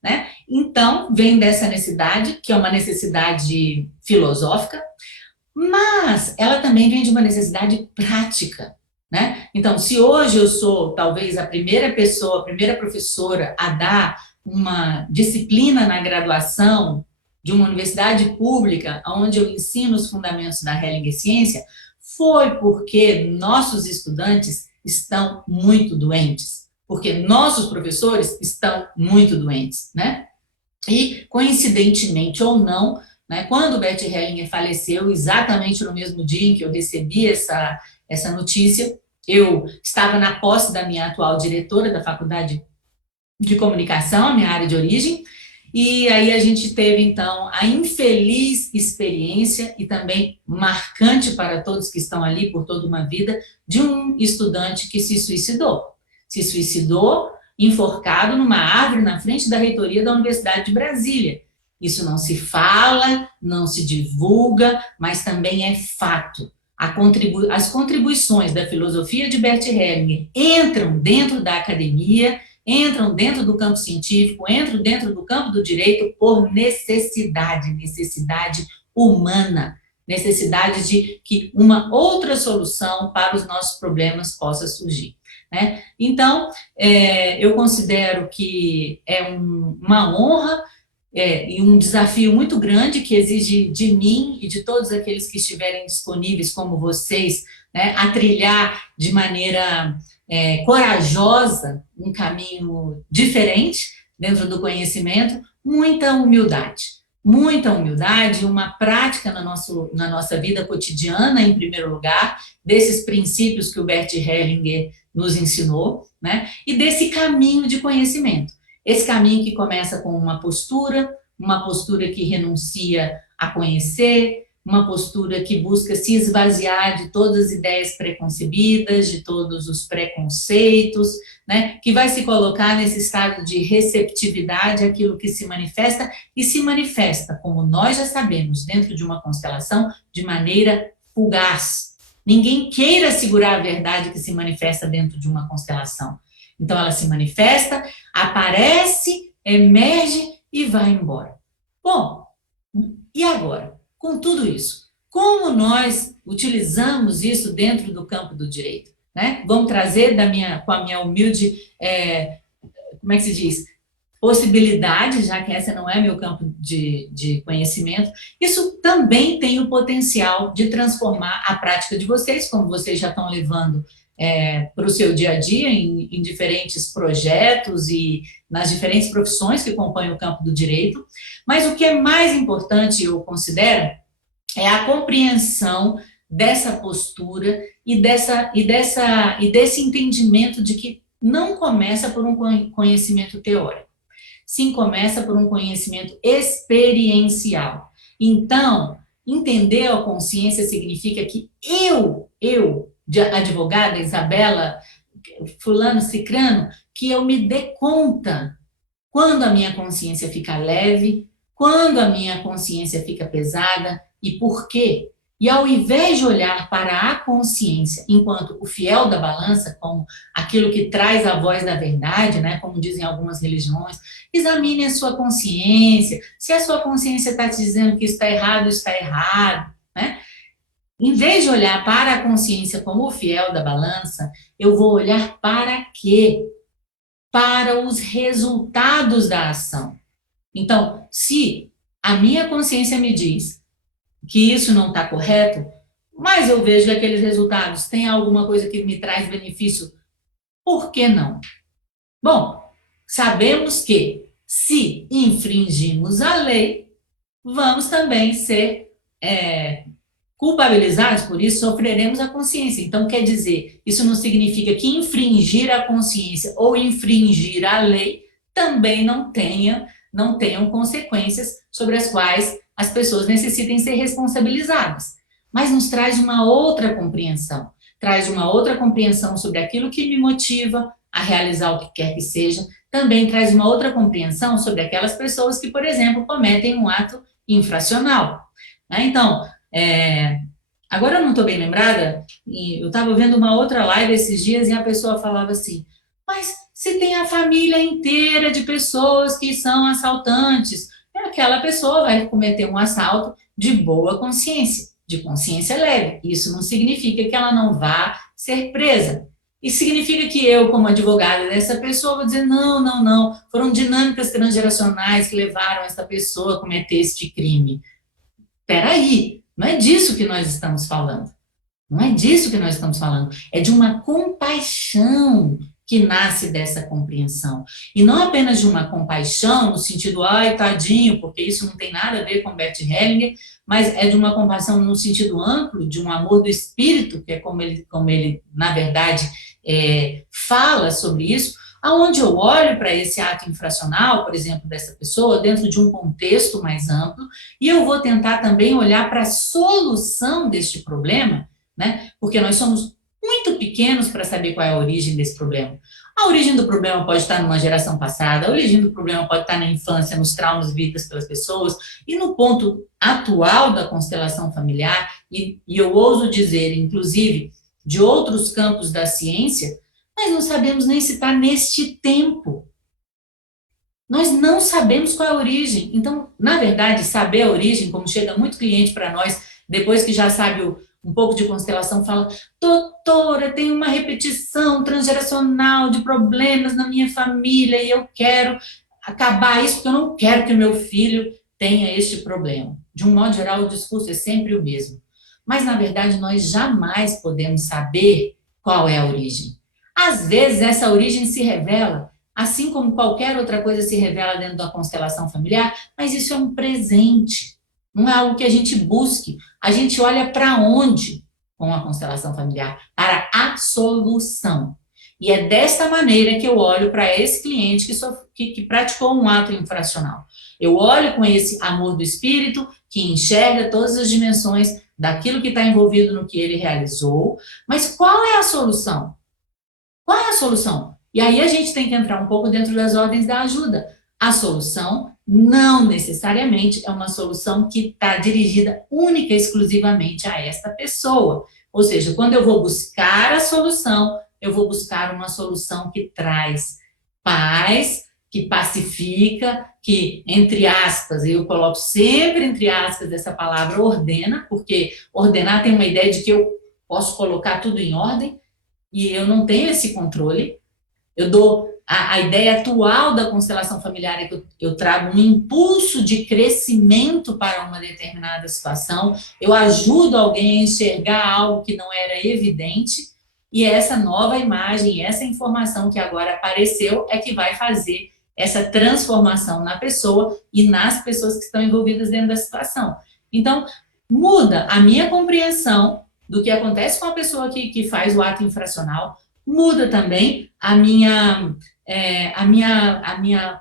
né? Então, vem dessa necessidade, que é uma necessidade filosófica, mas ela também vem de uma necessidade prática, né? Então, se hoje eu sou talvez a primeira pessoa, a primeira professora a dar uma disciplina na graduação de uma universidade pública, onde eu ensino os fundamentos da Hellinger Ciência, foi porque nossos estudantes estão muito doentes, porque nossos professores estão muito doentes, né? E, coincidentemente ou não, né, quando o Bert Hellinger faleceu, exatamente no mesmo dia em que eu recebi essa notícia, eu estava na posse da minha atual diretora da Faculdade de Comunicação, a minha área de origem, e aí a gente teve, então, a infeliz experiência, e também marcante para todos que estão ali por toda uma vida, de um estudante que se suicidou. Se suicidou enforcado numa árvore na frente da reitoria da Universidade de Brasília. Isso não se fala, não se divulga, mas também é fato. As contribuições da filosofia de Bert Hellinger entram dentro da academia, entram dentro do campo científico, entram dentro do campo do direito por necessidade humana, necessidade de que uma outra solução para os nossos problemas possa surgir, né? Então, eu considero que é uma honra e um desafio muito grande que exige de mim e de todos aqueles que estiverem disponíveis, como vocês, né, a trilhar de maneira corajosa um caminho diferente dentro do conhecimento, muita humildade, uma prática na nossa vida cotidiana, em primeiro lugar, desses princípios que o Bert Hellinger nos ensinou, né, e desse caminho de conhecimento. Esse caminho que começa com uma postura que renuncia a conhecer, uma postura que busca se esvaziar de todas as ideias preconcebidas, de todos os preconceitos, né, que vai se colocar nesse estado de receptividade àquilo que se manifesta, e se manifesta, como nós já sabemos, dentro de uma constelação, de maneira fugaz. Ninguém queira segurar a verdade que se manifesta dentro de uma constelação. Então, ela se manifesta, aparece, emerge e vai embora. Bom, e agora? Com tudo isso, como nós utilizamos isso dentro do campo do direito, né? Vamos trazer com a minha humilde, como é que se diz? Possibilidade, já que essa não é meu campo de conhecimento, isso também tem o potencial de transformar a prática de vocês, como vocês já estão levando para o seu dia a dia, em diferentes projetos e nas diferentes profissões que compõem o campo do direito. Mas o que é mais importante, eu considero, é a compreensão dessa postura e desse entendimento de que não começa por um conhecimento teórico, sim começa por um conhecimento experiencial. Então, entender a consciência significa que eu, advogada Isabela, fulano, cicrano, que eu me dê conta quando a minha consciência fica leve, quando a minha consciência fica pesada e por quê. E ao invés de olhar para a consciência enquanto o fiel da balança, como aquilo que traz a voz da verdade, né, como dizem algumas religiões, examine a sua consciência. Se a sua consciência está te dizendo que está errado, né? Em vez de olhar para a consciência como o fiel da balança, eu vou olhar para quê? Para os resultados da ação. Então, se a minha consciência me diz que isso não está correto, mas eu vejo que aqueles resultados têm alguma coisa que me traz benefício Por que não? Bom, sabemos que se infringimos a lei, vamos também ser culpabilizados por isso, sofreremos a consciência. Então, quer dizer, isso não significa que infringir a consciência ou infringir a lei também não tenham consequências sobre as quais as pessoas necessitem ser responsabilizadas. Mas nos traz uma outra compreensão, sobre aquilo que me motiva a realizar o que quer que seja, também traz uma outra compreensão sobre aquelas pessoas que, por exemplo, cometem um ato infracional. Então, agora eu não estou bem lembrada, eu estava vendo uma outra live esses dias e a pessoa falava assim, mas se tem a família inteira de pessoas que são assaltantes, aquela pessoa vai cometer um assalto de boa consciência, de consciência leve. Isso não significa que ela não vá ser presa. Isso significa que eu, como advogada dessa pessoa, vou dizer, não, foram dinâmicas transgeracionais que levaram essa pessoa a cometer este crime. Espera aí, não é disso que nós estamos falando. Não é disso que nós estamos falando. É de uma compaixão que nasce dessa compreensão. E não apenas de uma compaixão, no sentido, ai, tadinho, porque isso não tem nada a ver com Bert Hellinger, mas é de uma compaixão no sentido amplo, de um amor do espírito, que é como ele na verdade, fala sobre isso, aonde eu olho para esse ato infracional, por exemplo, dessa pessoa, dentro de um contexto mais amplo, e eu vou tentar também olhar para a solução deste problema, né? Porque nós somos muito pequenos para saber qual é a origem desse problema. A origem do problema pode estar numa geração passada, a origem do problema pode estar na infância, nos traumas vividos pelas pessoas, e no ponto atual da constelação familiar, e eu ouso dizer, inclusive, de outros campos da ciência, nós não sabemos nem se está neste tempo. Nós não sabemos qual é a origem. Então, na verdade, saber a origem, como chega muito cliente para nós, depois que já sabe um pouco de constelação, fala, doutora, tem uma repetição transgeracional de problemas na minha família e eu quero acabar isso porque eu não quero que meu filho tenha este problema. De um modo geral, o discurso é sempre o mesmo. Mas, na verdade, nós jamais podemos saber qual é a origem. Às vezes, essa origem se revela, assim como qualquer outra coisa se revela dentro da constelação familiar, mas isso é um presente, não é algo que a gente busque. A gente olha para onde com a constelação familiar? Para a solução. E é desta maneira que eu olho para esse cliente que praticou um ato infracional. Eu olho com esse amor do espírito, que enxerga todas as dimensões daquilo que está envolvido no que ele realizou, mas qual é a solução? Qual é a solução? E aí a gente tem que entrar um pouco dentro das ordens da ajuda. A solução não necessariamente é uma solução que está dirigida única e exclusivamente a esta pessoa. Ou seja, quando eu vou buscar a solução, eu vou buscar uma solução que traz paz, que pacifica, que, entre aspas, eu coloco sempre entre aspas essa palavra ordena, porque ordenar tem uma ideia de que eu posso colocar tudo em ordem, e eu não tenho esse controle. Eu dou a ideia atual da constelação familiar é que eu trago um impulso de crescimento para uma determinada situação, eu ajudo alguém a enxergar algo que não era evidente, e essa nova imagem, essa informação que agora apareceu é que vai fazer essa transformação na pessoa e nas pessoas que estão envolvidas dentro da situação. Então, muda a minha compreensão do que acontece com a pessoa que faz o ato infracional, muda também a minha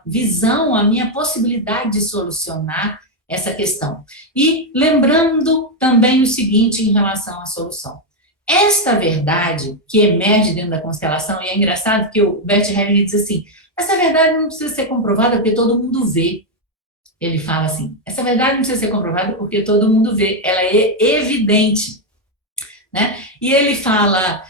visão, a minha possibilidade de solucionar essa questão. E lembrando também o seguinte em relação à solução. Esta verdade que emerge dentro da constelação, e é engraçado que o Bert Hellinger diz assim, essa verdade não precisa ser comprovada porque todo mundo vê. Ele fala assim, essa verdade não precisa ser comprovada porque todo mundo vê, ela é evidente. Né? E ele fala,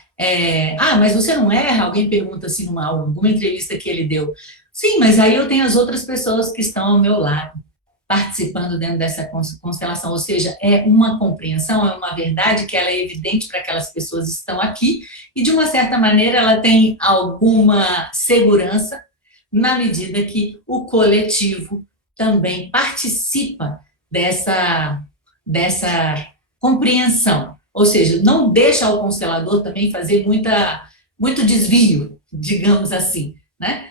mas você não erra? Alguém pergunta assim numa alguma entrevista que ele deu. Sim, mas aí eu tenho as outras pessoas que estão ao meu lado, participando dentro dessa constelação, ou seja, é uma compreensão, é uma verdade que ela é evidente para aquelas pessoas que estão aqui, e de uma certa maneira ela tem alguma segurança, na medida que o coletivo também participa dessa compreensão. Ou seja, não deixa o constelador também fazer muito desvio. digamos assim, né?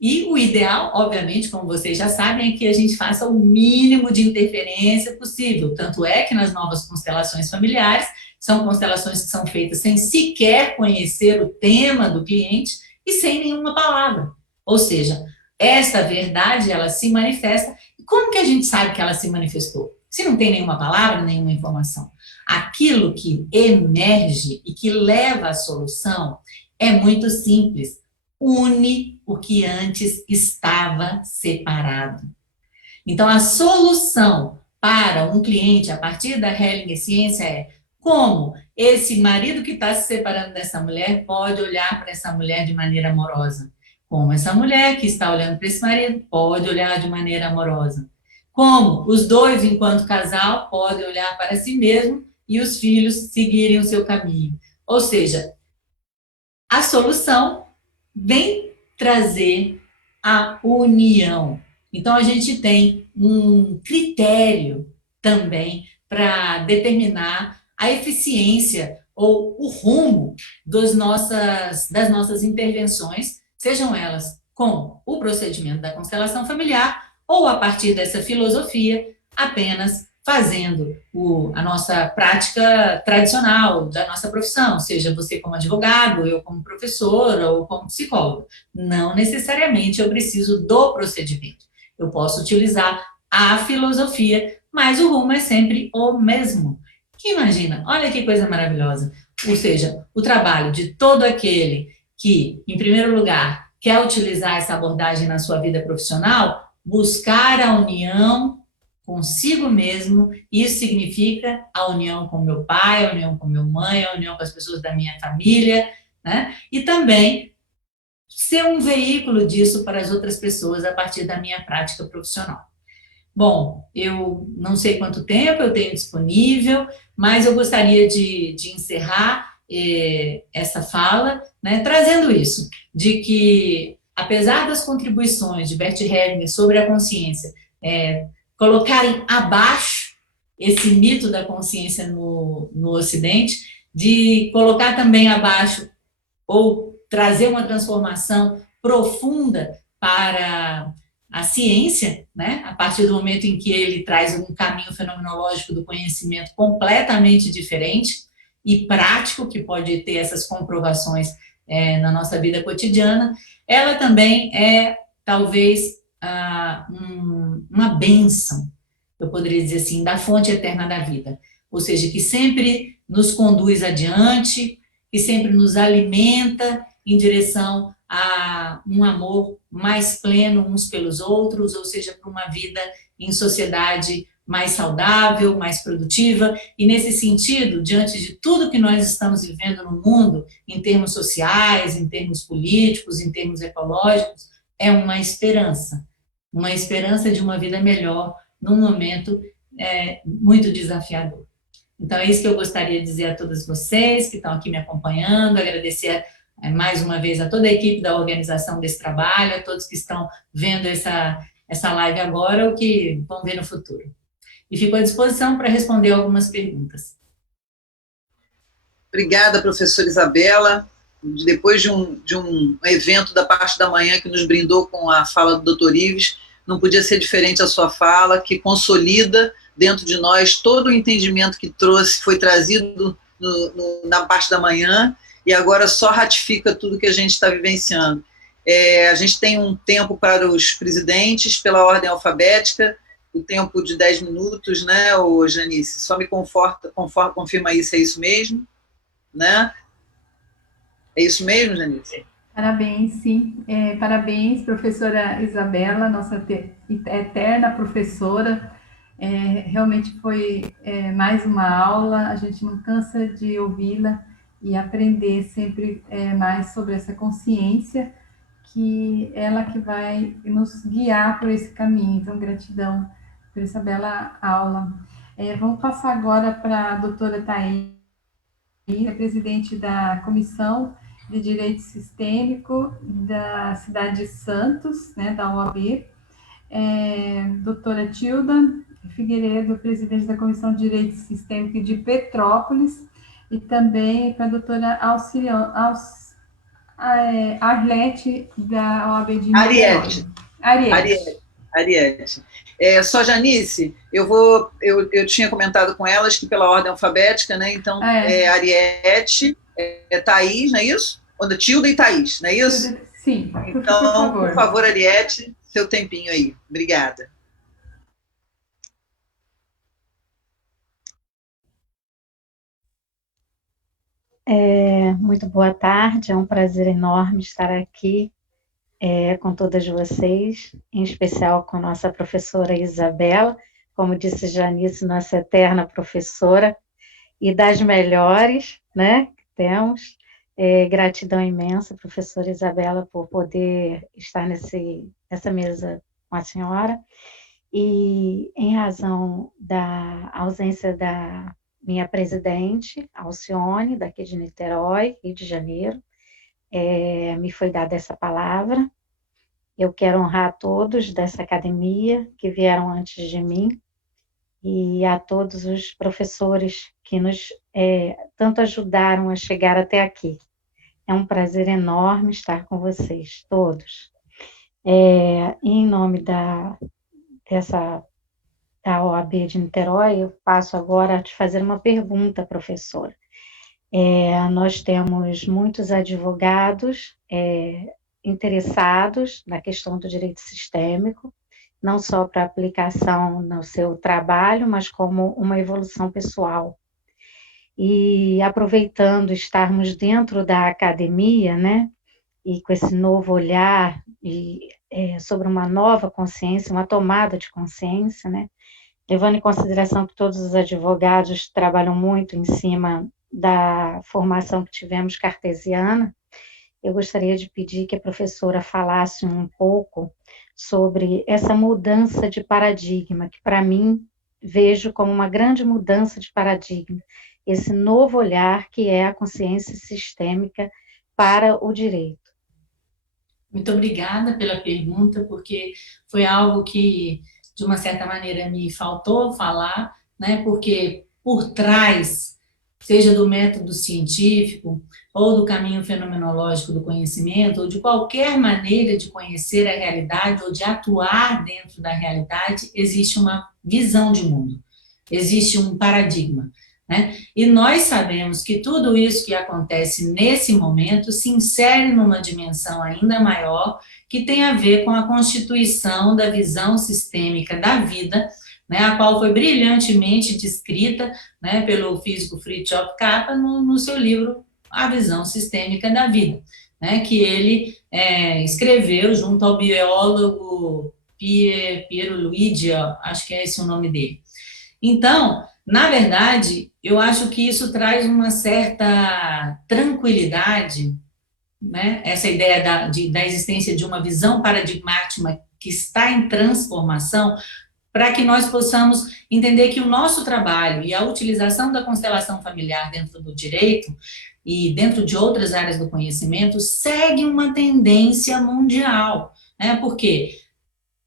E o ideal, obviamente, como vocês já sabem, é que a gente faça o mínimo de interferência possível. Tanto é que nas novas constelações familiares, são constelações que são feitas sem sequer conhecer o tema do cliente e sem nenhuma palavra. Ou seja, esta verdade, ela se manifesta. E como que a gente sabe que ela se manifestou? Se não tem nenhuma palavra, nenhuma informação. Aquilo que emerge e que leva à solução é muito simples. Une o que antes estava separado. Então, a solução para um cliente, a partir da Hellinger Ciência, é como esse marido que está se separando dessa mulher pode olhar para essa mulher de maneira amorosa. Como essa mulher que está olhando para esse marido pode olhar de maneira amorosa. Como os dois, enquanto casal, podem olhar para si mesmo e os filhos seguirem o seu caminho. Ou seja, a solução vem trazer a união. Então, a gente tem um critério também para determinar a eficiência ou o rumo das nossas intervenções, sejam elas com o procedimento da constelação familiar ou a partir dessa filosofia, apenas fazendo a nossa prática tradicional da nossa profissão, seja você como advogado, eu como professora ou como psicóloga. Não necessariamente eu preciso do procedimento. Eu posso utilizar a filosofia, mas o rumo é sempre o mesmo. Que imagina, olha que coisa maravilhosa. Ou seja, o trabalho de todo aquele que, em primeiro lugar, quer utilizar essa abordagem na sua vida profissional, buscar a união consigo mesmo, isso significa a união com meu pai, a união com minha mãe, a união com as pessoas da minha família, né? E também ser um veículo disso para as outras pessoas a partir da minha prática profissional. Bom, eu não sei quanto tempo eu tenho disponível, mas eu gostaria de encerrar essa fala, né, trazendo isso, de que, apesar das contribuições de Bert Hellinger sobre a consciência, colocarem abaixo esse mito da consciência no Ocidente, de colocar também abaixo ou trazer uma transformação profunda para a ciência, né? A partir do momento em que ele traz um caminho fenomenológico do conhecimento completamente diferente e prático, que pode ter essas comprovações na nossa vida cotidiana, ela também é, talvez, uma bênção, eu poderia dizer assim, da fonte eterna da vida. Ou seja, que sempre nos conduz adiante, que sempre nos alimenta em direção a um amor mais pleno uns pelos outros, ou seja, para uma vida em sociedade mais saudável, mais produtiva, e nesse sentido, diante de tudo que nós estamos vivendo no mundo, em termos sociais, em termos políticos, em termos ecológicos, é uma esperança de uma vida melhor num momento muito desafiador. Então, é isso que eu gostaria de dizer a todos vocês que estão aqui me acompanhando, agradecer mais uma vez a toda a equipe da organização desse trabalho, a todos que estão vendo essa live agora ou que vão ver no futuro. E fico à disposição para responder algumas perguntas. Obrigada, professora Isabela. Depois de um evento da parte da manhã que nos brindou com a fala do Dr. Ives, não podia ser diferente a sua fala, que consolida dentro de nós todo o entendimento que foi trazido na parte da manhã, e agora só ratifica tudo que a gente está vivenciando. A gente tem um tempo para os presidentes, pela ordem alfabética, o tempo de 10 minutos, né, Janice? Só me confirma isso, é isso mesmo? Né? É isso mesmo, Janice? Parabéns, sim. Parabéns, professora Isabela, nossa eterna professora. Realmente foi mais uma aula, a gente não cansa de ouvi-la e aprender sempre mais sobre essa consciência, que ela que vai nos guiar por esse caminho. Então, gratidão por essa bela aula. Vamos passar agora para a doutora Thaís, presidente da Comissão de Direito Sistêmico da cidade de Santos, né, da OAB, doutora Tilda Figueiredo, presidente da Comissão de Direito Sistêmico de Petrópolis, e também para a doutora Arlete, da OAB de Ariete. Niterói. Ariete. Ariete. Só Janice, eu tinha comentado com elas que pela ordem alfabética, né? Então, Ariete, Thaís, não é isso? Tilda e Thaís, não é isso? Sim, então, por favor, Ariete, seu tempinho aí. Obrigada. Muito boa tarde, é um prazer enorme estar aqui com todas vocês, em especial com a nossa professora Isabela, como disse Janice, nossa eterna professora, e das melhores, né, que temos. Gratidão imensa, professora Isabela, por poder estar nessa mesa com a senhora, e em razão da ausência da minha presidente, Alcione, daqui de Niterói, Rio de Janeiro, me foi dada essa palavra. Eu quero honrar a todos dessa academia que vieram antes de mim e a todos os professores que nos tanto ajudaram a chegar até aqui. É um prazer enorme estar com vocês, todos. Em nome da OAB de Niterói, eu passo agora a te fazer uma pergunta, professora. Nós temos muitos advogados interessados na questão do direito sistêmico, não só para aplicação no seu trabalho, mas como uma evolução pessoal. E aproveitando estarmos dentro da academia, né, e com esse novo olhar sobre uma nova consciência, uma tomada de consciência, né, levando em consideração que todos os advogados trabalham muito em cima da formação que tivemos cartesiana, eu gostaria de pedir que a professora falasse um pouco sobre essa mudança de paradigma, que para mim vejo como uma grande mudança de paradigma, esse novo olhar que é a consciência sistêmica para o direito. Muito obrigada pela pergunta, porque foi algo que, de uma certa maneira, me faltou falar, né? Porque por trás, seja do método científico, ou do caminho fenomenológico do conhecimento, ou de qualquer maneira de conhecer a realidade, ou de atuar dentro da realidade, existe uma visão de mundo, existe um paradigma, né? E nós sabemos que tudo isso que acontece nesse momento se insere numa dimensão ainda maior, que tem a ver com a constituição da visão sistêmica da vida, né, a qual foi brilhantemente descrita, né, pelo físico Fritjof Capra no seu livro A Visão Sistêmica da Vida, né, que ele escreveu junto ao biólogo Piero Luigi, acho que é esse o nome dele. Então, na verdade, eu acho que isso traz uma certa tranquilidade, né, essa ideia da existência de uma visão paradigmática que está em transformação, para que nós possamos entender que o nosso trabalho e a utilização da constelação familiar dentro do direito e dentro de outras áreas do conhecimento segue uma tendência mundial, né? Porque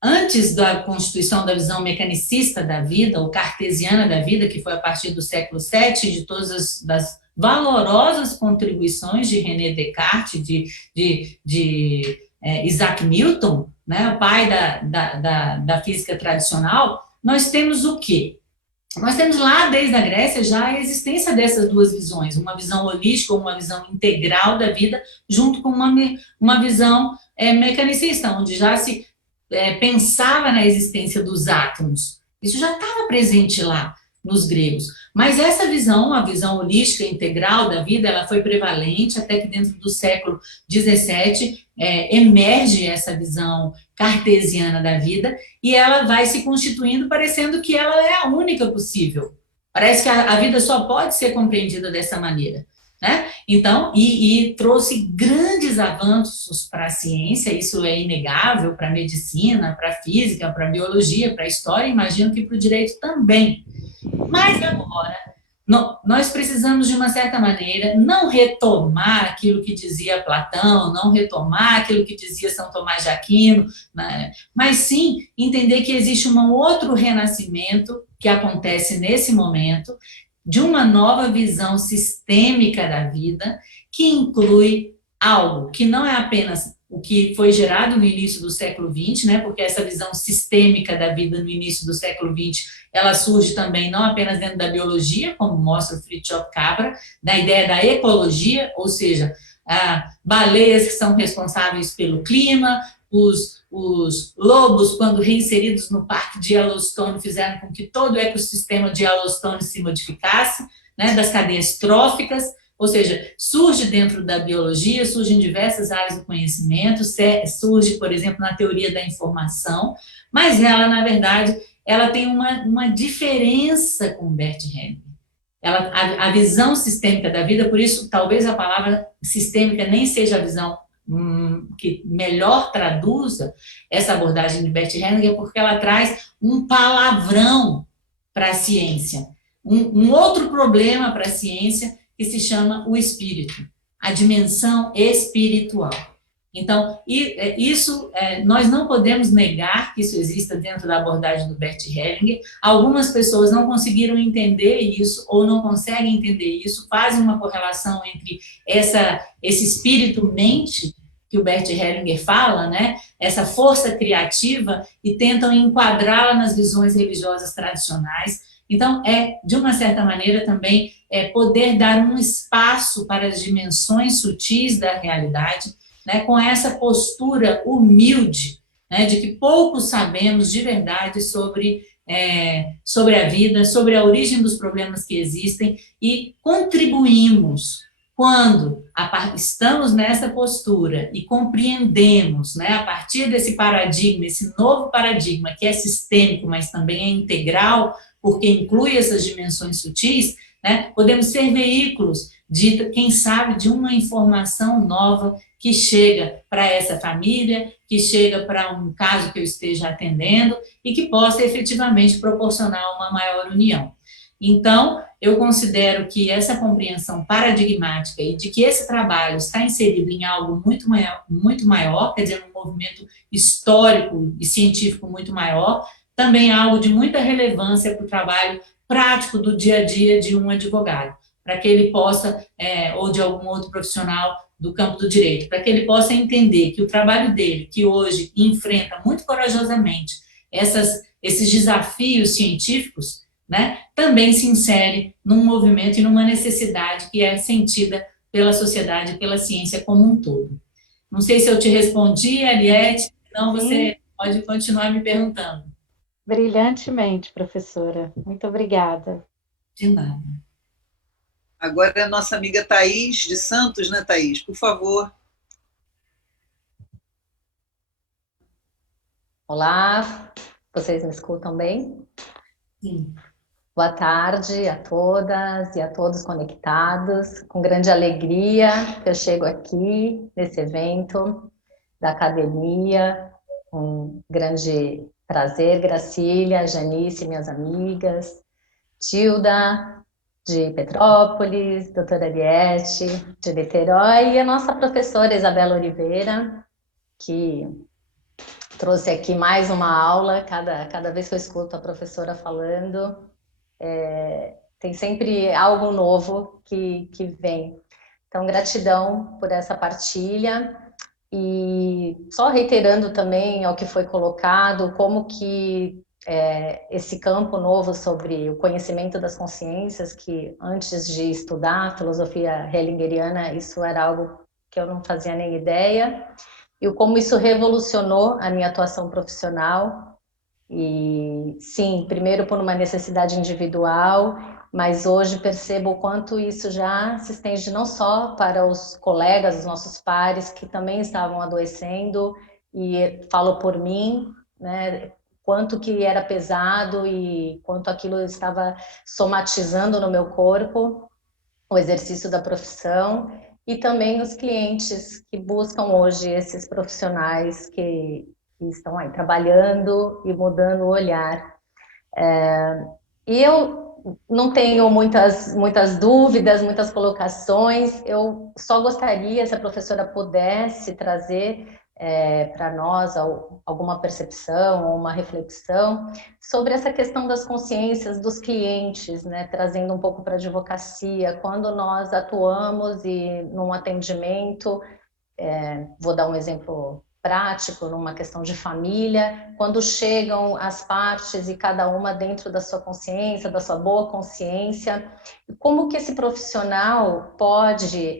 antes da constituição da visão mecanicista da vida, ou cartesiana da vida, que foi a partir do século VII, de todas das valorosas contribuições de René Descartes, de Isaac Newton, né, o pai da física tradicional, nós temos o quê? Nós temos lá, desde a Grécia, já a existência dessas duas visões, uma visão holística, uma visão integral da vida, junto com uma visão mecanicista, onde já se pensava na existência dos átomos. Isso já estava presente lá nos gregos. Mas essa visão, a visão holística integral da vida, ela foi prevalente até que dentro do século XVII emerge essa visão cartesiana da vida e ela vai se constituindo parecendo que ela é a única possível. Parece que a vida só pode ser compreendida dessa maneira, né? Então, e trouxe grandes avanços para a ciência, isso é inegável, para a medicina, para a física, para a biologia, para a história, imagino que para o direito também. Mas agora, nós precisamos, de uma certa maneira, não retomar aquilo que dizia Platão, não retomar aquilo que dizia São Tomás de Aquino, né? Mas sim entender que existe um outro renascimento que acontece nesse momento, de uma nova visão sistêmica da vida, que inclui algo que não é apenas o que foi gerado no início do século XX, né, porque essa visão sistêmica da vida no início do século XX, ela surge também não apenas dentro da biologia, como mostra o Fritjof Capra, da ideia da ecologia, ou seja, baleias que são responsáveis pelo clima, os lobos, quando reinseridos no parque de Yellowstone, fizeram com que todo o ecossistema de Yellowstone se modificasse, né, das cadeias tróficas, ou seja, surge dentro da biologia, surge em diversas áreas do conhecimento, surge, por exemplo, na teoria da informação, mas ela, na verdade, ela tem uma diferença com Bert Hellinger. A visão sistêmica da vida, por isso, talvez a palavra sistêmica nem seja a visão que melhor traduza essa abordagem de Bert Hellinger, porque ela traz um palavrão para a ciência, um outro problema para a ciência, que se chama o espírito, a dimensão espiritual. Então, nós não podemos negar que isso exista dentro da abordagem do Bert Hellinger. Algumas pessoas não conseguiram entender isso, ou não conseguem entender isso, fazem uma correlação entre esse espírito-mente, que o Bert Hellinger fala, né, essa força criativa, e tentam enquadrá-la nas visões religiosas tradicionais. Então, de uma certa maneira, também poder dar um espaço para as dimensões sutis da realidade, né, com essa postura humilde, né, de que pouco sabemos de verdade sobre a vida, sobre a origem dos problemas que existem, e contribuímos quando estamos nessa postura e compreendemos, né, a partir desse paradigma, esse novo paradigma que é sistêmico, mas também é integral, porque inclui essas dimensões sutis, né, podemos ser veículos de, quem sabe, de uma informação nova que chega para essa família, que chega para um caso que eu esteja atendendo e que possa efetivamente proporcionar uma maior união. Então, eu considero que essa compreensão paradigmática e de que esse trabalho está inserido em algo muito maior, quer dizer, um movimento histórico e científico muito maior, também é algo de muita relevância para o trabalho prático do dia a dia de um advogado, para que ele possa, ou de algum outro profissional do campo do direito, para que ele possa entender que o trabalho dele, que hoje enfrenta muito corajosamente esses desafios científicos, né, também se insere num movimento e numa necessidade que é sentida pela sociedade, pela ciência como um todo. Não sei se eu te respondi, Aliette, senão você pode continuar me perguntando. Brilhantemente, professora. Muito obrigada. De nada. Agora é a nossa amiga Thaís de Santos, né, Thaís? Por favor. Olá, vocês me escutam bem? Sim. Boa tarde a todas e a todos conectados. Com grande alegria que eu chego aqui nesse evento da academia. Um grande prazer, Gracília, Janice, minhas amigas, Tilda, de Petrópolis, doutora Ariete, de Niterói, e a nossa professora Isabela Oliveira, que trouxe aqui mais uma aula. Cada vez que eu escuto a professora falando, tem sempre algo novo que vem. Então, gratidão por essa partilha. E só reiterando também ao que foi colocado, como que esse campo novo sobre o conhecimento das consciências, que antes de estudar a filosofia hellingeriana, isso era algo que eu não fazia nem ideia, e como isso revolucionou a minha atuação profissional. E sim, primeiro por uma necessidade individual, mas hoje percebo o quanto isso já se estende não só para os colegas, os nossos pares, que também estavam adoecendo, e falo por mim, né, quanto que era pesado e quanto aquilo estava somatizando no meu corpo, o exercício da profissão, e também os clientes que buscam hoje esses profissionais que estão aí trabalhando e mudando o olhar. E eu não tenho muitas dúvidas, muitas colocações. Eu só gostaria, se a professora pudesse trazer para nós alguma percepção ou uma reflexão sobre essa questão das consciências dos clientes, né, trazendo um pouco para a advocacia, quando nós atuamos e num atendimento Vou dar um exemplo prático, numa questão de família, quando chegam as partes e cada uma dentro da sua consciência, da sua boa consciência, como que esse profissional pode,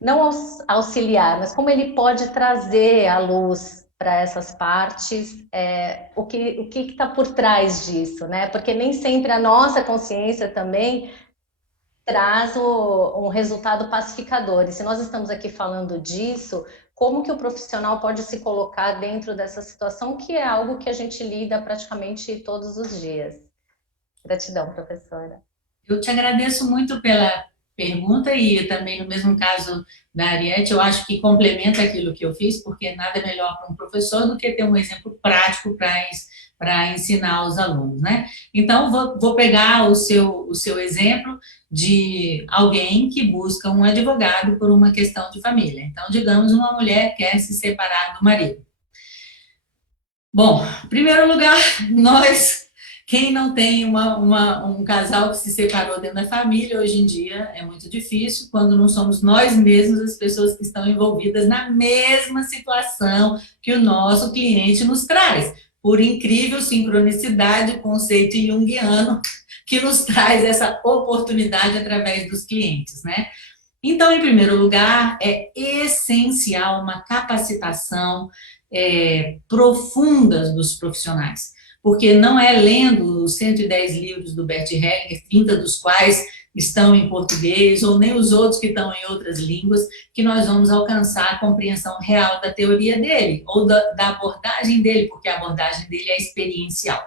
não auxiliar, mas como ele pode trazer à luz para essas partes o que está por trás disso, né? Porque nem sempre a nossa consciência também traz um resultado pacificador. E se nós estamos aqui falando disso, como que o profissional pode se colocar dentro dessa situação, que é algo que a gente lida praticamente todos os dias? Gratidão, professora. Eu te agradeço muito pela pergunta e também no mesmo caso da Ariete, eu acho que complementa aquilo que eu fiz, porque nada é melhor para um professor do que ter um exemplo prático para ensinar os alunos, né? Então, vou pegar o seu exemplo de alguém que busca um advogado por uma questão de família. Então, digamos, uma mulher quer se separar do marido. Bom, em primeiro lugar, quem não tem um casal que se separou dentro da família, hoje em dia é muito difícil, quando não somos nós mesmos as pessoas que estão envolvidas na mesma situação que o nosso cliente nos traz. Por incrível sincronicidade, conceito junguiano, que nos traz essa oportunidade através dos clientes, né? Então, em primeiro lugar, é essencial uma capacitação profunda dos profissionais, porque não é lendo os 110 livros do Bert Hellinger, 30 dos quais estão em português, ou nem os outros que estão em outras línguas, que nós vamos alcançar a compreensão real da teoria dele, ou da abordagem dele, porque a abordagem dele é experiencial.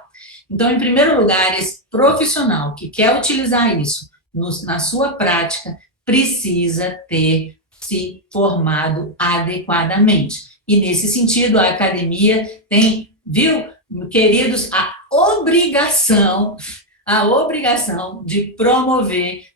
Então, em primeiro lugar, esse profissional que quer utilizar isso na sua prática, precisa ter se formado adequadamente. E, nesse sentido, a academia tem, viu, queridos, a obrigação de promover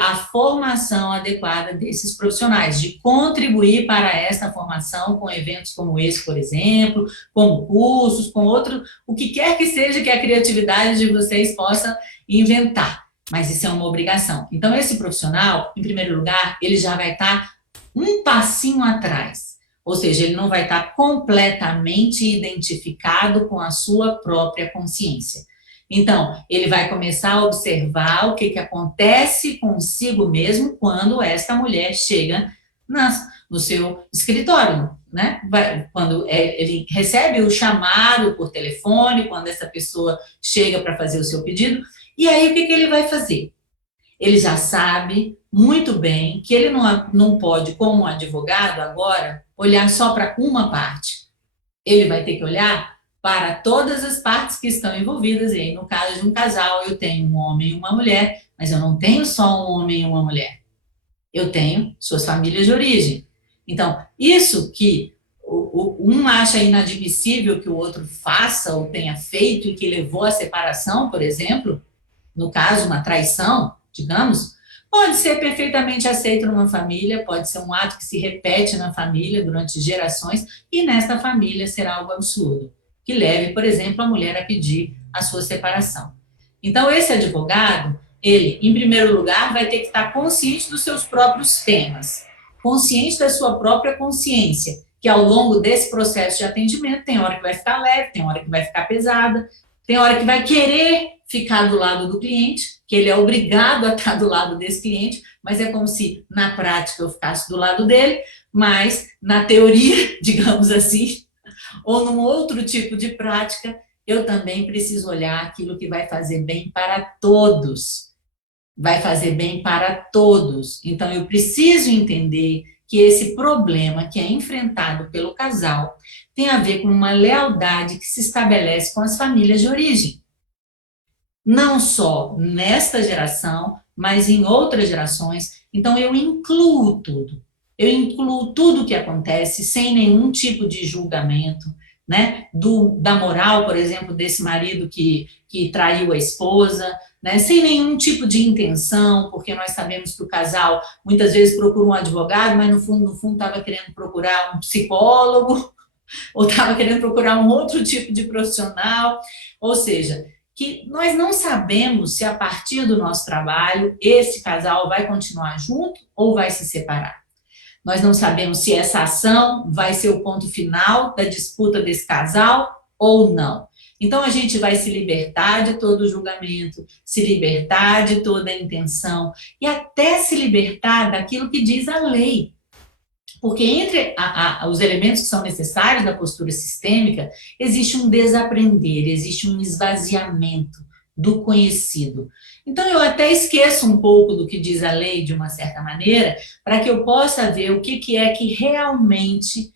a formação adequada desses profissionais, de contribuir para essa formação com eventos como esse, por exemplo, com cursos, com outro, o que quer que seja que a criatividade de vocês possa inventar, mas isso é uma obrigação. Então, esse profissional, em primeiro lugar, ele já vai estar um passinho atrás, ou seja, ele não vai estar completamente identificado com a sua própria consciência. Então, ele vai começar a observar o que acontece consigo mesmo quando esta mulher chega no seu escritório, né? Quando ele recebe o chamado por telefone, quando essa pessoa chega para fazer o seu pedido, e aí o que ele vai fazer? Ele já sabe muito bem que ele não pode, como advogado agora, olhar só para uma parte. Ele vai ter que olhar para todas as partes que estão envolvidas, e aí, no caso de um casal, eu tenho um homem e uma mulher, mas eu não tenho só um homem e uma mulher. Eu tenho suas famílias de origem. Então, isso que um acha inadmissível que o outro faça ou tenha feito e que levou à separação, por exemplo, no caso, uma traição, digamos, pode ser perfeitamente aceito numa família, pode ser um ato que se repete na família durante gerações, e nesta família será algo absurdo, que leve, por exemplo, a mulher a pedir a sua separação. Então, esse advogado, ele, em primeiro lugar, vai ter que estar consciente dos seus próprios temas, consciente da sua própria consciência, que ao longo desse processo de atendimento, tem hora que vai ficar leve, tem hora que vai ficar pesada, tem hora que vai querer ficar do lado do cliente, que ele é obrigado a estar do lado desse cliente, mas é como se, na prática, eu ficasse do lado dele, mas, na teoria, digamos assim, ou num outro tipo de prática, eu também preciso olhar aquilo que vai fazer bem para todos. Vai fazer bem para todos. Então, eu preciso entender que esse problema que é enfrentado pelo casal tem a ver com uma lealdade que se estabelece com as famílias de origem. Não só nesta geração, mas em outras gerações. Então, eu incluo tudo. Eu incluo tudo o que acontece sem nenhum tipo de julgamento, né? Da moral, por exemplo, desse marido que traiu a esposa, né? Sem nenhum tipo de intenção, porque nós sabemos que o casal muitas vezes procura um advogado, mas no fundo estava querendo procurar um psicólogo, ou estava querendo procurar um outro tipo de profissional, ou seja, que nós não sabemos se a partir do nosso trabalho esse casal vai continuar junto ou vai se separar. Nós não sabemos se essa ação vai ser o ponto final da disputa desse casal ou não. Então, a gente vai se libertar de todo o julgamento, se libertar de toda a intenção e até se libertar daquilo que diz a lei. Porque entre os elementos que são necessários da postura sistêmica, existe um desaprender, existe um esvaziamento do conhecido. Então, eu até esqueço um pouco do que diz a lei, de uma certa maneira, para que eu possa ver o que é que realmente,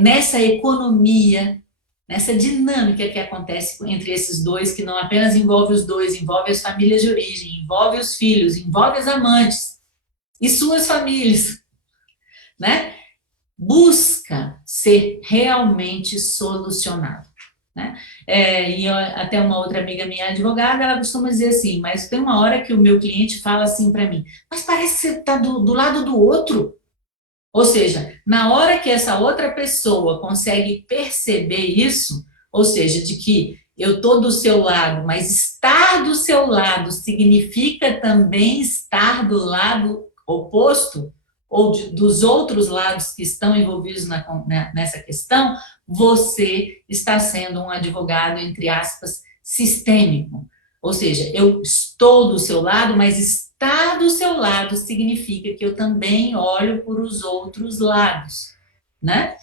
nessa economia, nessa dinâmica que acontece entre esses dois, que não apenas envolve os dois, envolve as famílias de origem, envolve os filhos, envolve as amantes e suas famílias, né? Busca ser realmente solucionado, né? Até uma outra amiga minha advogada, ela costuma dizer assim, mas tem uma hora que o meu cliente fala assim para mim, mas parece que você está do lado do outro. Ou seja, na hora que essa outra pessoa consegue perceber isso, ou seja, de que eu estou do seu lado, mas estar do seu lado significa também estar do lado oposto, ou dos outros lados que estão envolvidos nessa questão, você está sendo um advogado, entre aspas, sistêmico. Ou seja, eu estou do seu lado, mas estar do seu lado significa que eu também olho por os outros lados, né?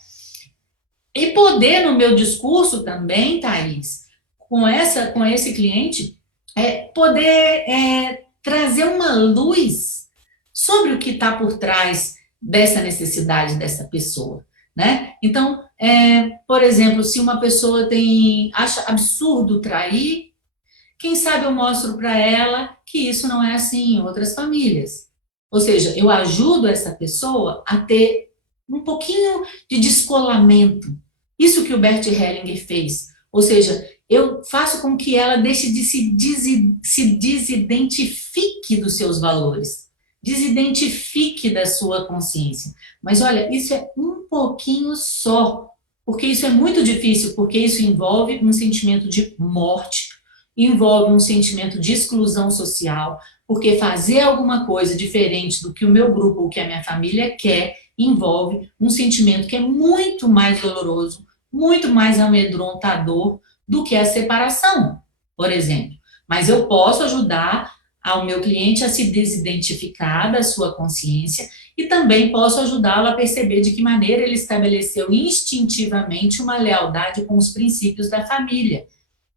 E poder, no meu discurso também, Thaís, com esse cliente, poder trazer uma luz sobre o que está por trás dessa necessidade dessa pessoa, né? Então, por exemplo, se uma pessoa acha absurdo trair, quem sabe eu mostro para ela que isso não é assim em outras famílias. Ou seja, eu ajudo essa pessoa a ter um pouquinho de descolamento. Isso que o Bert Hellinger fez. Ou seja, eu faço com que ela deixe de se desidentifique dos seus valores, desidentifique da sua consciência. Mas olha, isso é um pouquinho só, porque isso é muito difícil, porque isso envolve um sentimento de morte, envolve um sentimento de exclusão social, porque fazer alguma coisa diferente do que o meu grupo ou que a minha família quer, envolve um sentimento que é muito mais doloroso, muito mais amedrontador do que a separação, por exemplo. Mas eu posso ajudar ao meu cliente a se desidentificar da sua consciência e também posso ajudá-lo a perceber de que maneira ele estabeleceu instintivamente uma lealdade com os princípios da família,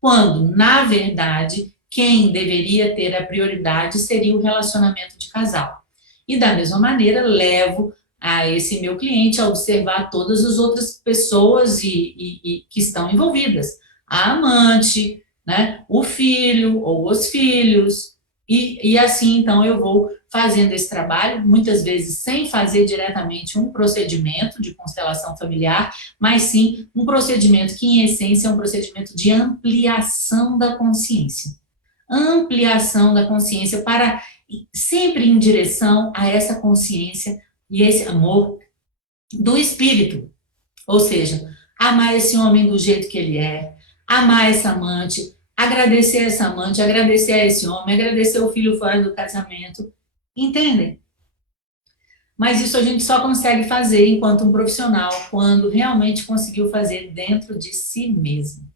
quando, na verdade, quem deveria ter a prioridade seria o relacionamento de casal. E, da mesma maneira, levo a esse meu cliente a observar todas as outras pessoas que estão envolvidas. A amante, né, o filho ou os filhos, e assim, então, eu vou fazendo esse trabalho, muitas vezes sem fazer diretamente um procedimento de constelação familiar, mas sim um procedimento que, em essência, é um procedimento de ampliação da consciência. Ampliação da consciência para sempre em direção a essa consciência e esse amor do espírito. Ou seja, amar esse homem do jeito que ele é, amar essa amante, agradecer essa amante, agradecer a esse homem, agradecer o filho fora do casamento. Entendem? Mas isso a gente só consegue fazer enquanto um profissional, quando realmente conseguiu fazer dentro de si mesmo.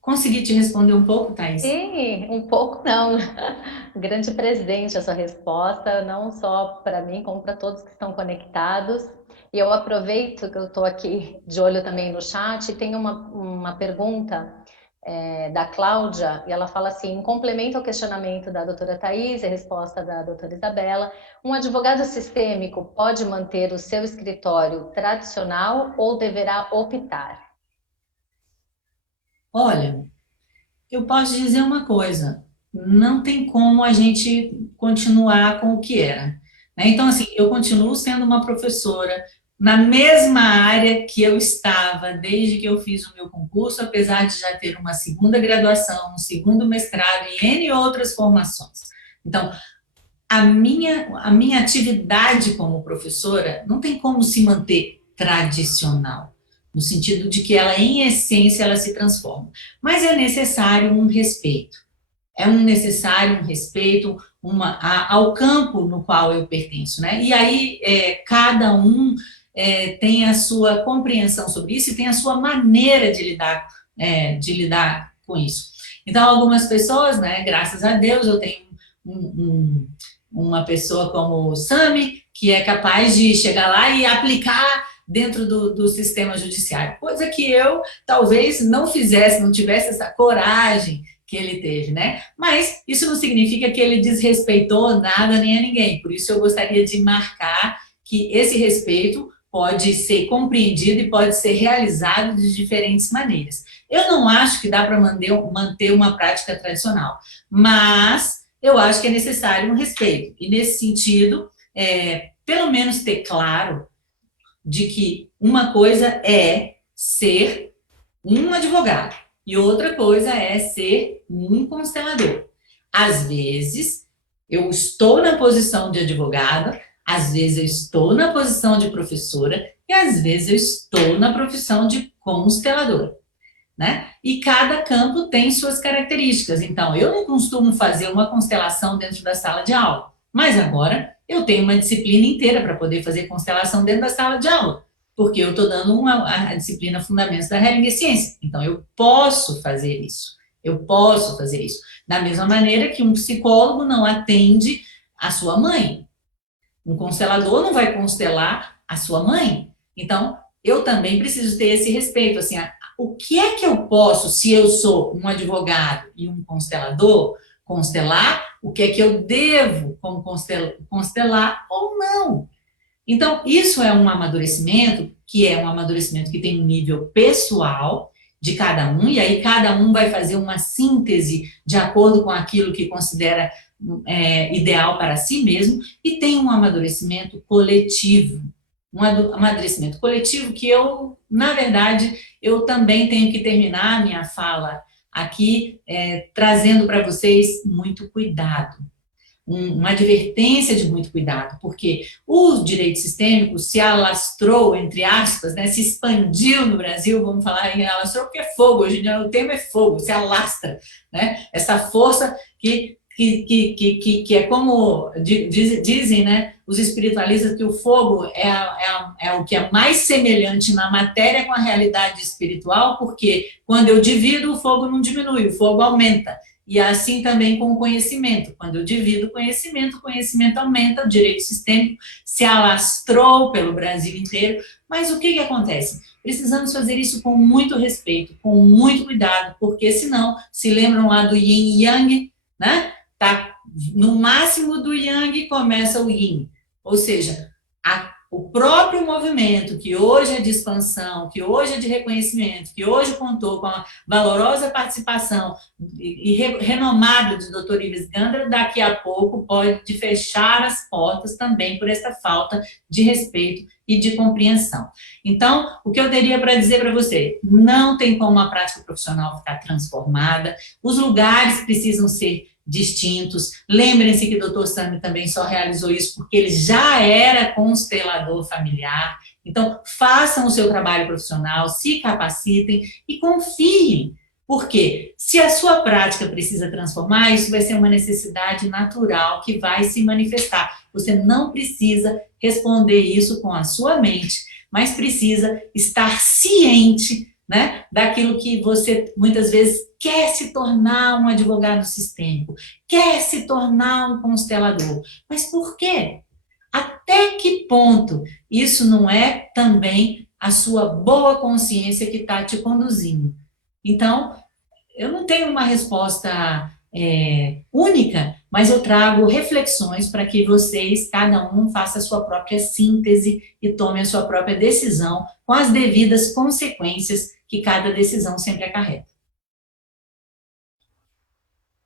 Consegui te responder um pouco, Thaís? Sim, um pouco não. Grande presente a sua resposta, não só para mim, como para todos que estão conectados. E eu aproveito que eu estou aqui de olho também no chat, e tem uma pergunta da Cláudia, e ela fala assim, em complemento ao questionamento da doutora Thaís e a resposta da doutora Isabela, um advogado sistêmico pode manter o seu escritório tradicional ou deverá optar? Olha, eu posso dizer uma coisa, não tem como a gente continuar com o que era, né? Então, assim, eu continuo sendo uma professora na mesma área que eu estava desde que eu fiz o meu concurso, apesar de já ter uma segunda graduação, um segundo mestrado e N outras formações. Então, a minha atividade como professora não tem como se manter tradicional, no sentido de que ela, em essência, ela se transforma. Mas é necessário um respeito. É necessário um respeito, ao campo no qual eu pertenço, né? E aí cada um tem a sua compreensão sobre isso e tem a sua maneira de lidar com isso. Então, algumas pessoas, né, graças a Deus, eu tenho uma pessoa como o Sami, que é capaz de chegar lá e aplicar dentro do sistema judiciário, coisa que eu talvez não fizesse, não tivesse essa coragem que ele teve, né? Mas isso não significa que ele desrespeitou nada nem a ninguém, por isso eu gostaria de marcar que esse respeito pode ser compreendido e pode ser realizado de diferentes maneiras. Eu não acho que dá para manter uma prática tradicional, mas eu acho que é necessário um respeito, e nesse sentido, pelo menos ter claro de que uma coisa é ser um advogado e outra coisa é ser um constelador. Às vezes, eu estou na posição de advogada, às vezes eu estou na posição de professora e às vezes eu estou na profissão de consteladora, né? E cada campo tem suas características. Então, eu não costumo fazer uma constelação dentro da sala de aula, mas agora eu tenho uma disciplina inteira para poder fazer constelação dentro da sala de aula, porque eu estou dando a disciplina Fundamentos da Hering Ciência. Então, eu posso fazer isso. Eu posso fazer isso. Da mesma maneira que um psicólogo não atende a sua mãe. Um constelador não vai constelar a sua mãe. Então, eu também preciso ter esse respeito. Assim, o que é que eu posso, se eu sou um advogado e um constelador, constelar? O que é que eu devo como constelar ou não? Então, isso é um amadurecimento que tem um nível pessoal de cada um, e aí cada um vai fazer uma síntese de acordo com aquilo que considera ideal para si mesmo, e tem um amadurecimento coletivo. Um amadurecimento coletivo que eu, na verdade, eu também tenho que terminar a minha fala aqui trazendo para vocês muito cuidado. Uma advertência de muito cuidado, porque o direito sistêmico se alastrou, entre aspas, né, se expandiu no Brasil, vamos falar em alastrou porque é fogo, hoje em dia o termo é fogo, se alastra, né, essa força que é como dizem, né, os espiritualistas, que o fogo é o que é mais semelhante na matéria com a realidade espiritual, porque quando eu divido, o fogo não diminui, o fogo aumenta. E assim também com o conhecimento. Quando eu divido o conhecimento aumenta, o direito sistêmico se alastrou pelo Brasil inteiro. Mas o que acontece? Precisamos fazer isso com muito respeito, com muito cuidado, porque senão, se lembram lá do yin e yang, né? Tá no máximo do yang começa o yin. Ou seja, o próprio movimento, que hoje é de expansão, que hoje é de reconhecimento, que hoje contou com a valorosa participação e renomada do Dr. Ives Gandra, daqui a pouco pode fechar as portas também por essa falta de respeito e de compreensão. Então, o que eu teria para dizer para você? Não tem como a prática profissional ficar transformada, os lugares precisam ser distintos. Lembrem-se que o Dr. Sami também só realizou isso porque ele já era constelador familiar. Então, façam o seu trabalho profissional, se capacitem e confiem, porque se a sua prática precisa transformar, isso vai ser uma necessidade natural que vai se manifestar. Você não precisa responder isso com a sua mente, mas precisa estar ciente, né, daquilo que você muitas vezes quer se tornar um advogado sistêmico, quer se tornar um constelador. Mas por quê? Até que ponto isso não é também a sua boa consciência que está te conduzindo? Então, eu não tenho uma resposta única, mas eu trago reflexões para que vocês, cada um, faça a sua própria síntese e tome a sua própria decisão com as devidas consequências que cada decisão sempre acarreta.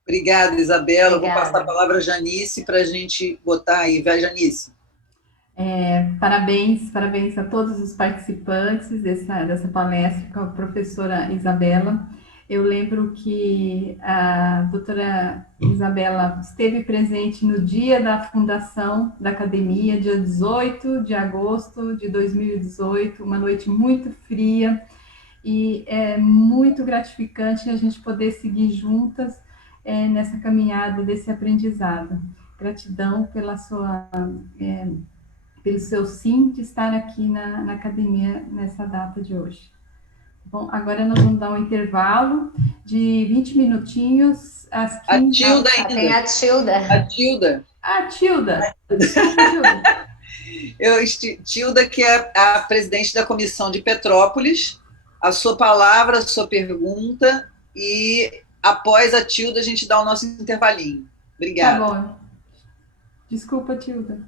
Obrigada, Isabela. Obrigada. Vou passar a palavra a Janice para a gente botar aí. Vai, Janice. Parabéns a todos os participantes dessa palestra com a professora Isabela. Eu lembro que a doutora Isabela esteve presente no dia da fundação da academia, dia 18 de agosto de 2018, uma noite muito fria, e é muito gratificante a gente poder seguir juntas nessa caminhada desse aprendizado. Gratidão pela pelo seu sim de estar aqui na academia nessa data de hoje. Bom, agora nós vamos dar um intervalo de 20 minutinhos às 15 A Tilda Tem ainda. a Tilda. A Tilda. Ah, Tilda! Desculpa, Tilda. Tilda, que é a presidente da Comissão de Petrópolis, a sua palavra, a sua pergunta, e após a Tilda a gente dá o nosso intervalinho. Obrigada. Tá bom. Desculpa, Tilda.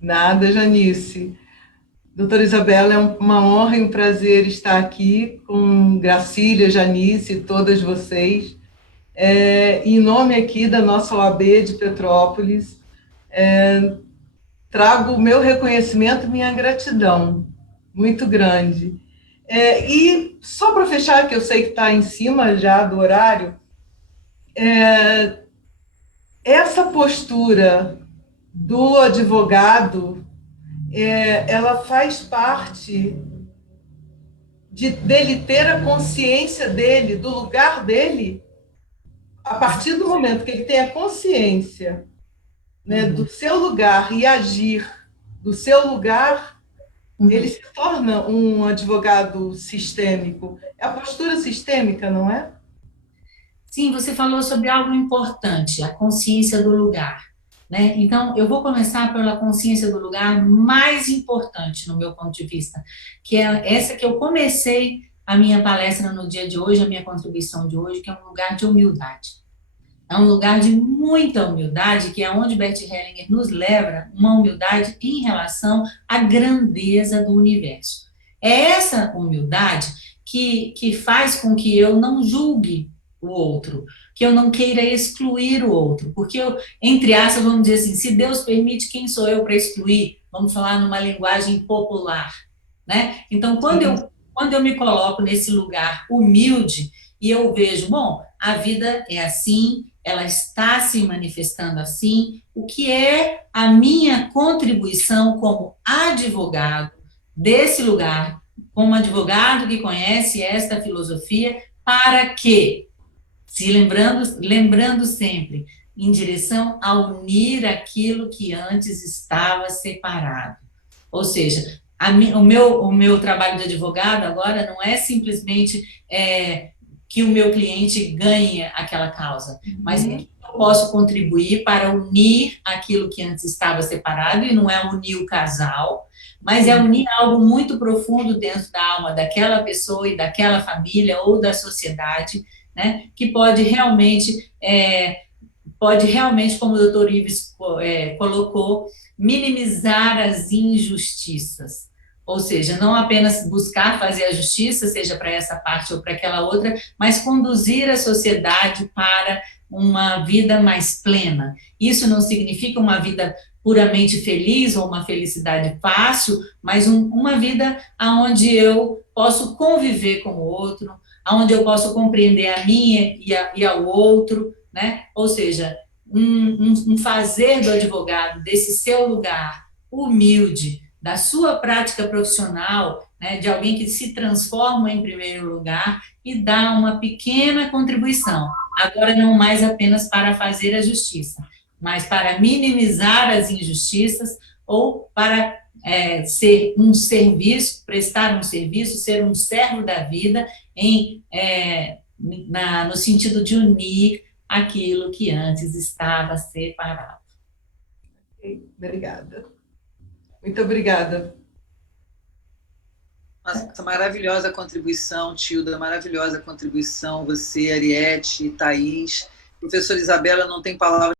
Nada, Janice. Doutora Isabela, é uma honra e um prazer estar aqui com Gracília, Janice e todas vocês. Em nome aqui da nossa OAB de Petrópolis, trago o meu reconhecimento e minha gratidão muito grande. E só para fechar, que eu sei que está em cima já do horário, essa postura do advogado, ela faz parte dele ter a consciência dele, do lugar dele, a partir do momento que ele tem a consciência, né, do seu lugar e agir do seu lugar, ele se torna um advogado sistêmico. É a postura sistêmica, não é? Sim, você falou sobre algo importante, a consciência do lugar, né? Então, eu vou começar pela consciência do lugar mais importante, no meu ponto de vista, que é essa que eu comecei a minha palestra no dia de hoje, a minha contribuição de hoje, que é um lugar de humildade. É um lugar de muita humildade, que é onde Bert Hellinger nos leva, uma humildade em relação à grandeza do universo. É essa humildade que faz com que eu não julgue o outro, que eu não queira excluir o outro, porque eu, entre aspas, vamos dizer assim, se Deus permite, quem sou eu para excluir? Vamos falar numa linguagem popular, né? Então, quando eu me coloco nesse lugar humilde e eu vejo, bom, a vida é assim, ela está se manifestando assim, o que é a minha contribuição como advogado desse lugar, como advogado que conhece esta filosofia, para que, se lembrando sempre, em direção a unir aquilo que antes estava separado. Ou seja, o meu trabalho de advogado agora não é simplesmente que o meu cliente ganhe aquela causa, mas que eu posso contribuir para unir aquilo que antes estava separado, e não é unir o casal, mas é unir algo muito profundo dentro da alma daquela pessoa e daquela família ou da sociedade, né, que pode realmente, como o doutor Ives colocou, minimizar as injustiças. Ou seja, não apenas buscar fazer a justiça, seja para essa parte ou para aquela outra, mas conduzir a sociedade para uma vida mais plena. Isso não significa uma vida puramente feliz ou uma felicidade fácil, mas uma vida onde eu posso conviver com o outro, onde eu posso compreender a minha e ao outro, né? Ou seja, um fazer do advogado desse seu lugar humilde, da sua prática profissional, né, de alguém que se transforma em primeiro lugar e dá uma pequena contribuição. Agora, não mais apenas para fazer a justiça, mas para minimizar as injustiças ou para ser um serviço, prestar um serviço, ser um servo da vida no sentido de unir aquilo que antes estava separado. Obrigada. Muito obrigada. Nossa, maravilhosa contribuição, Tilda, maravilhosa contribuição, você, Ariete, Thaís. Professora Isabela, não tem palavras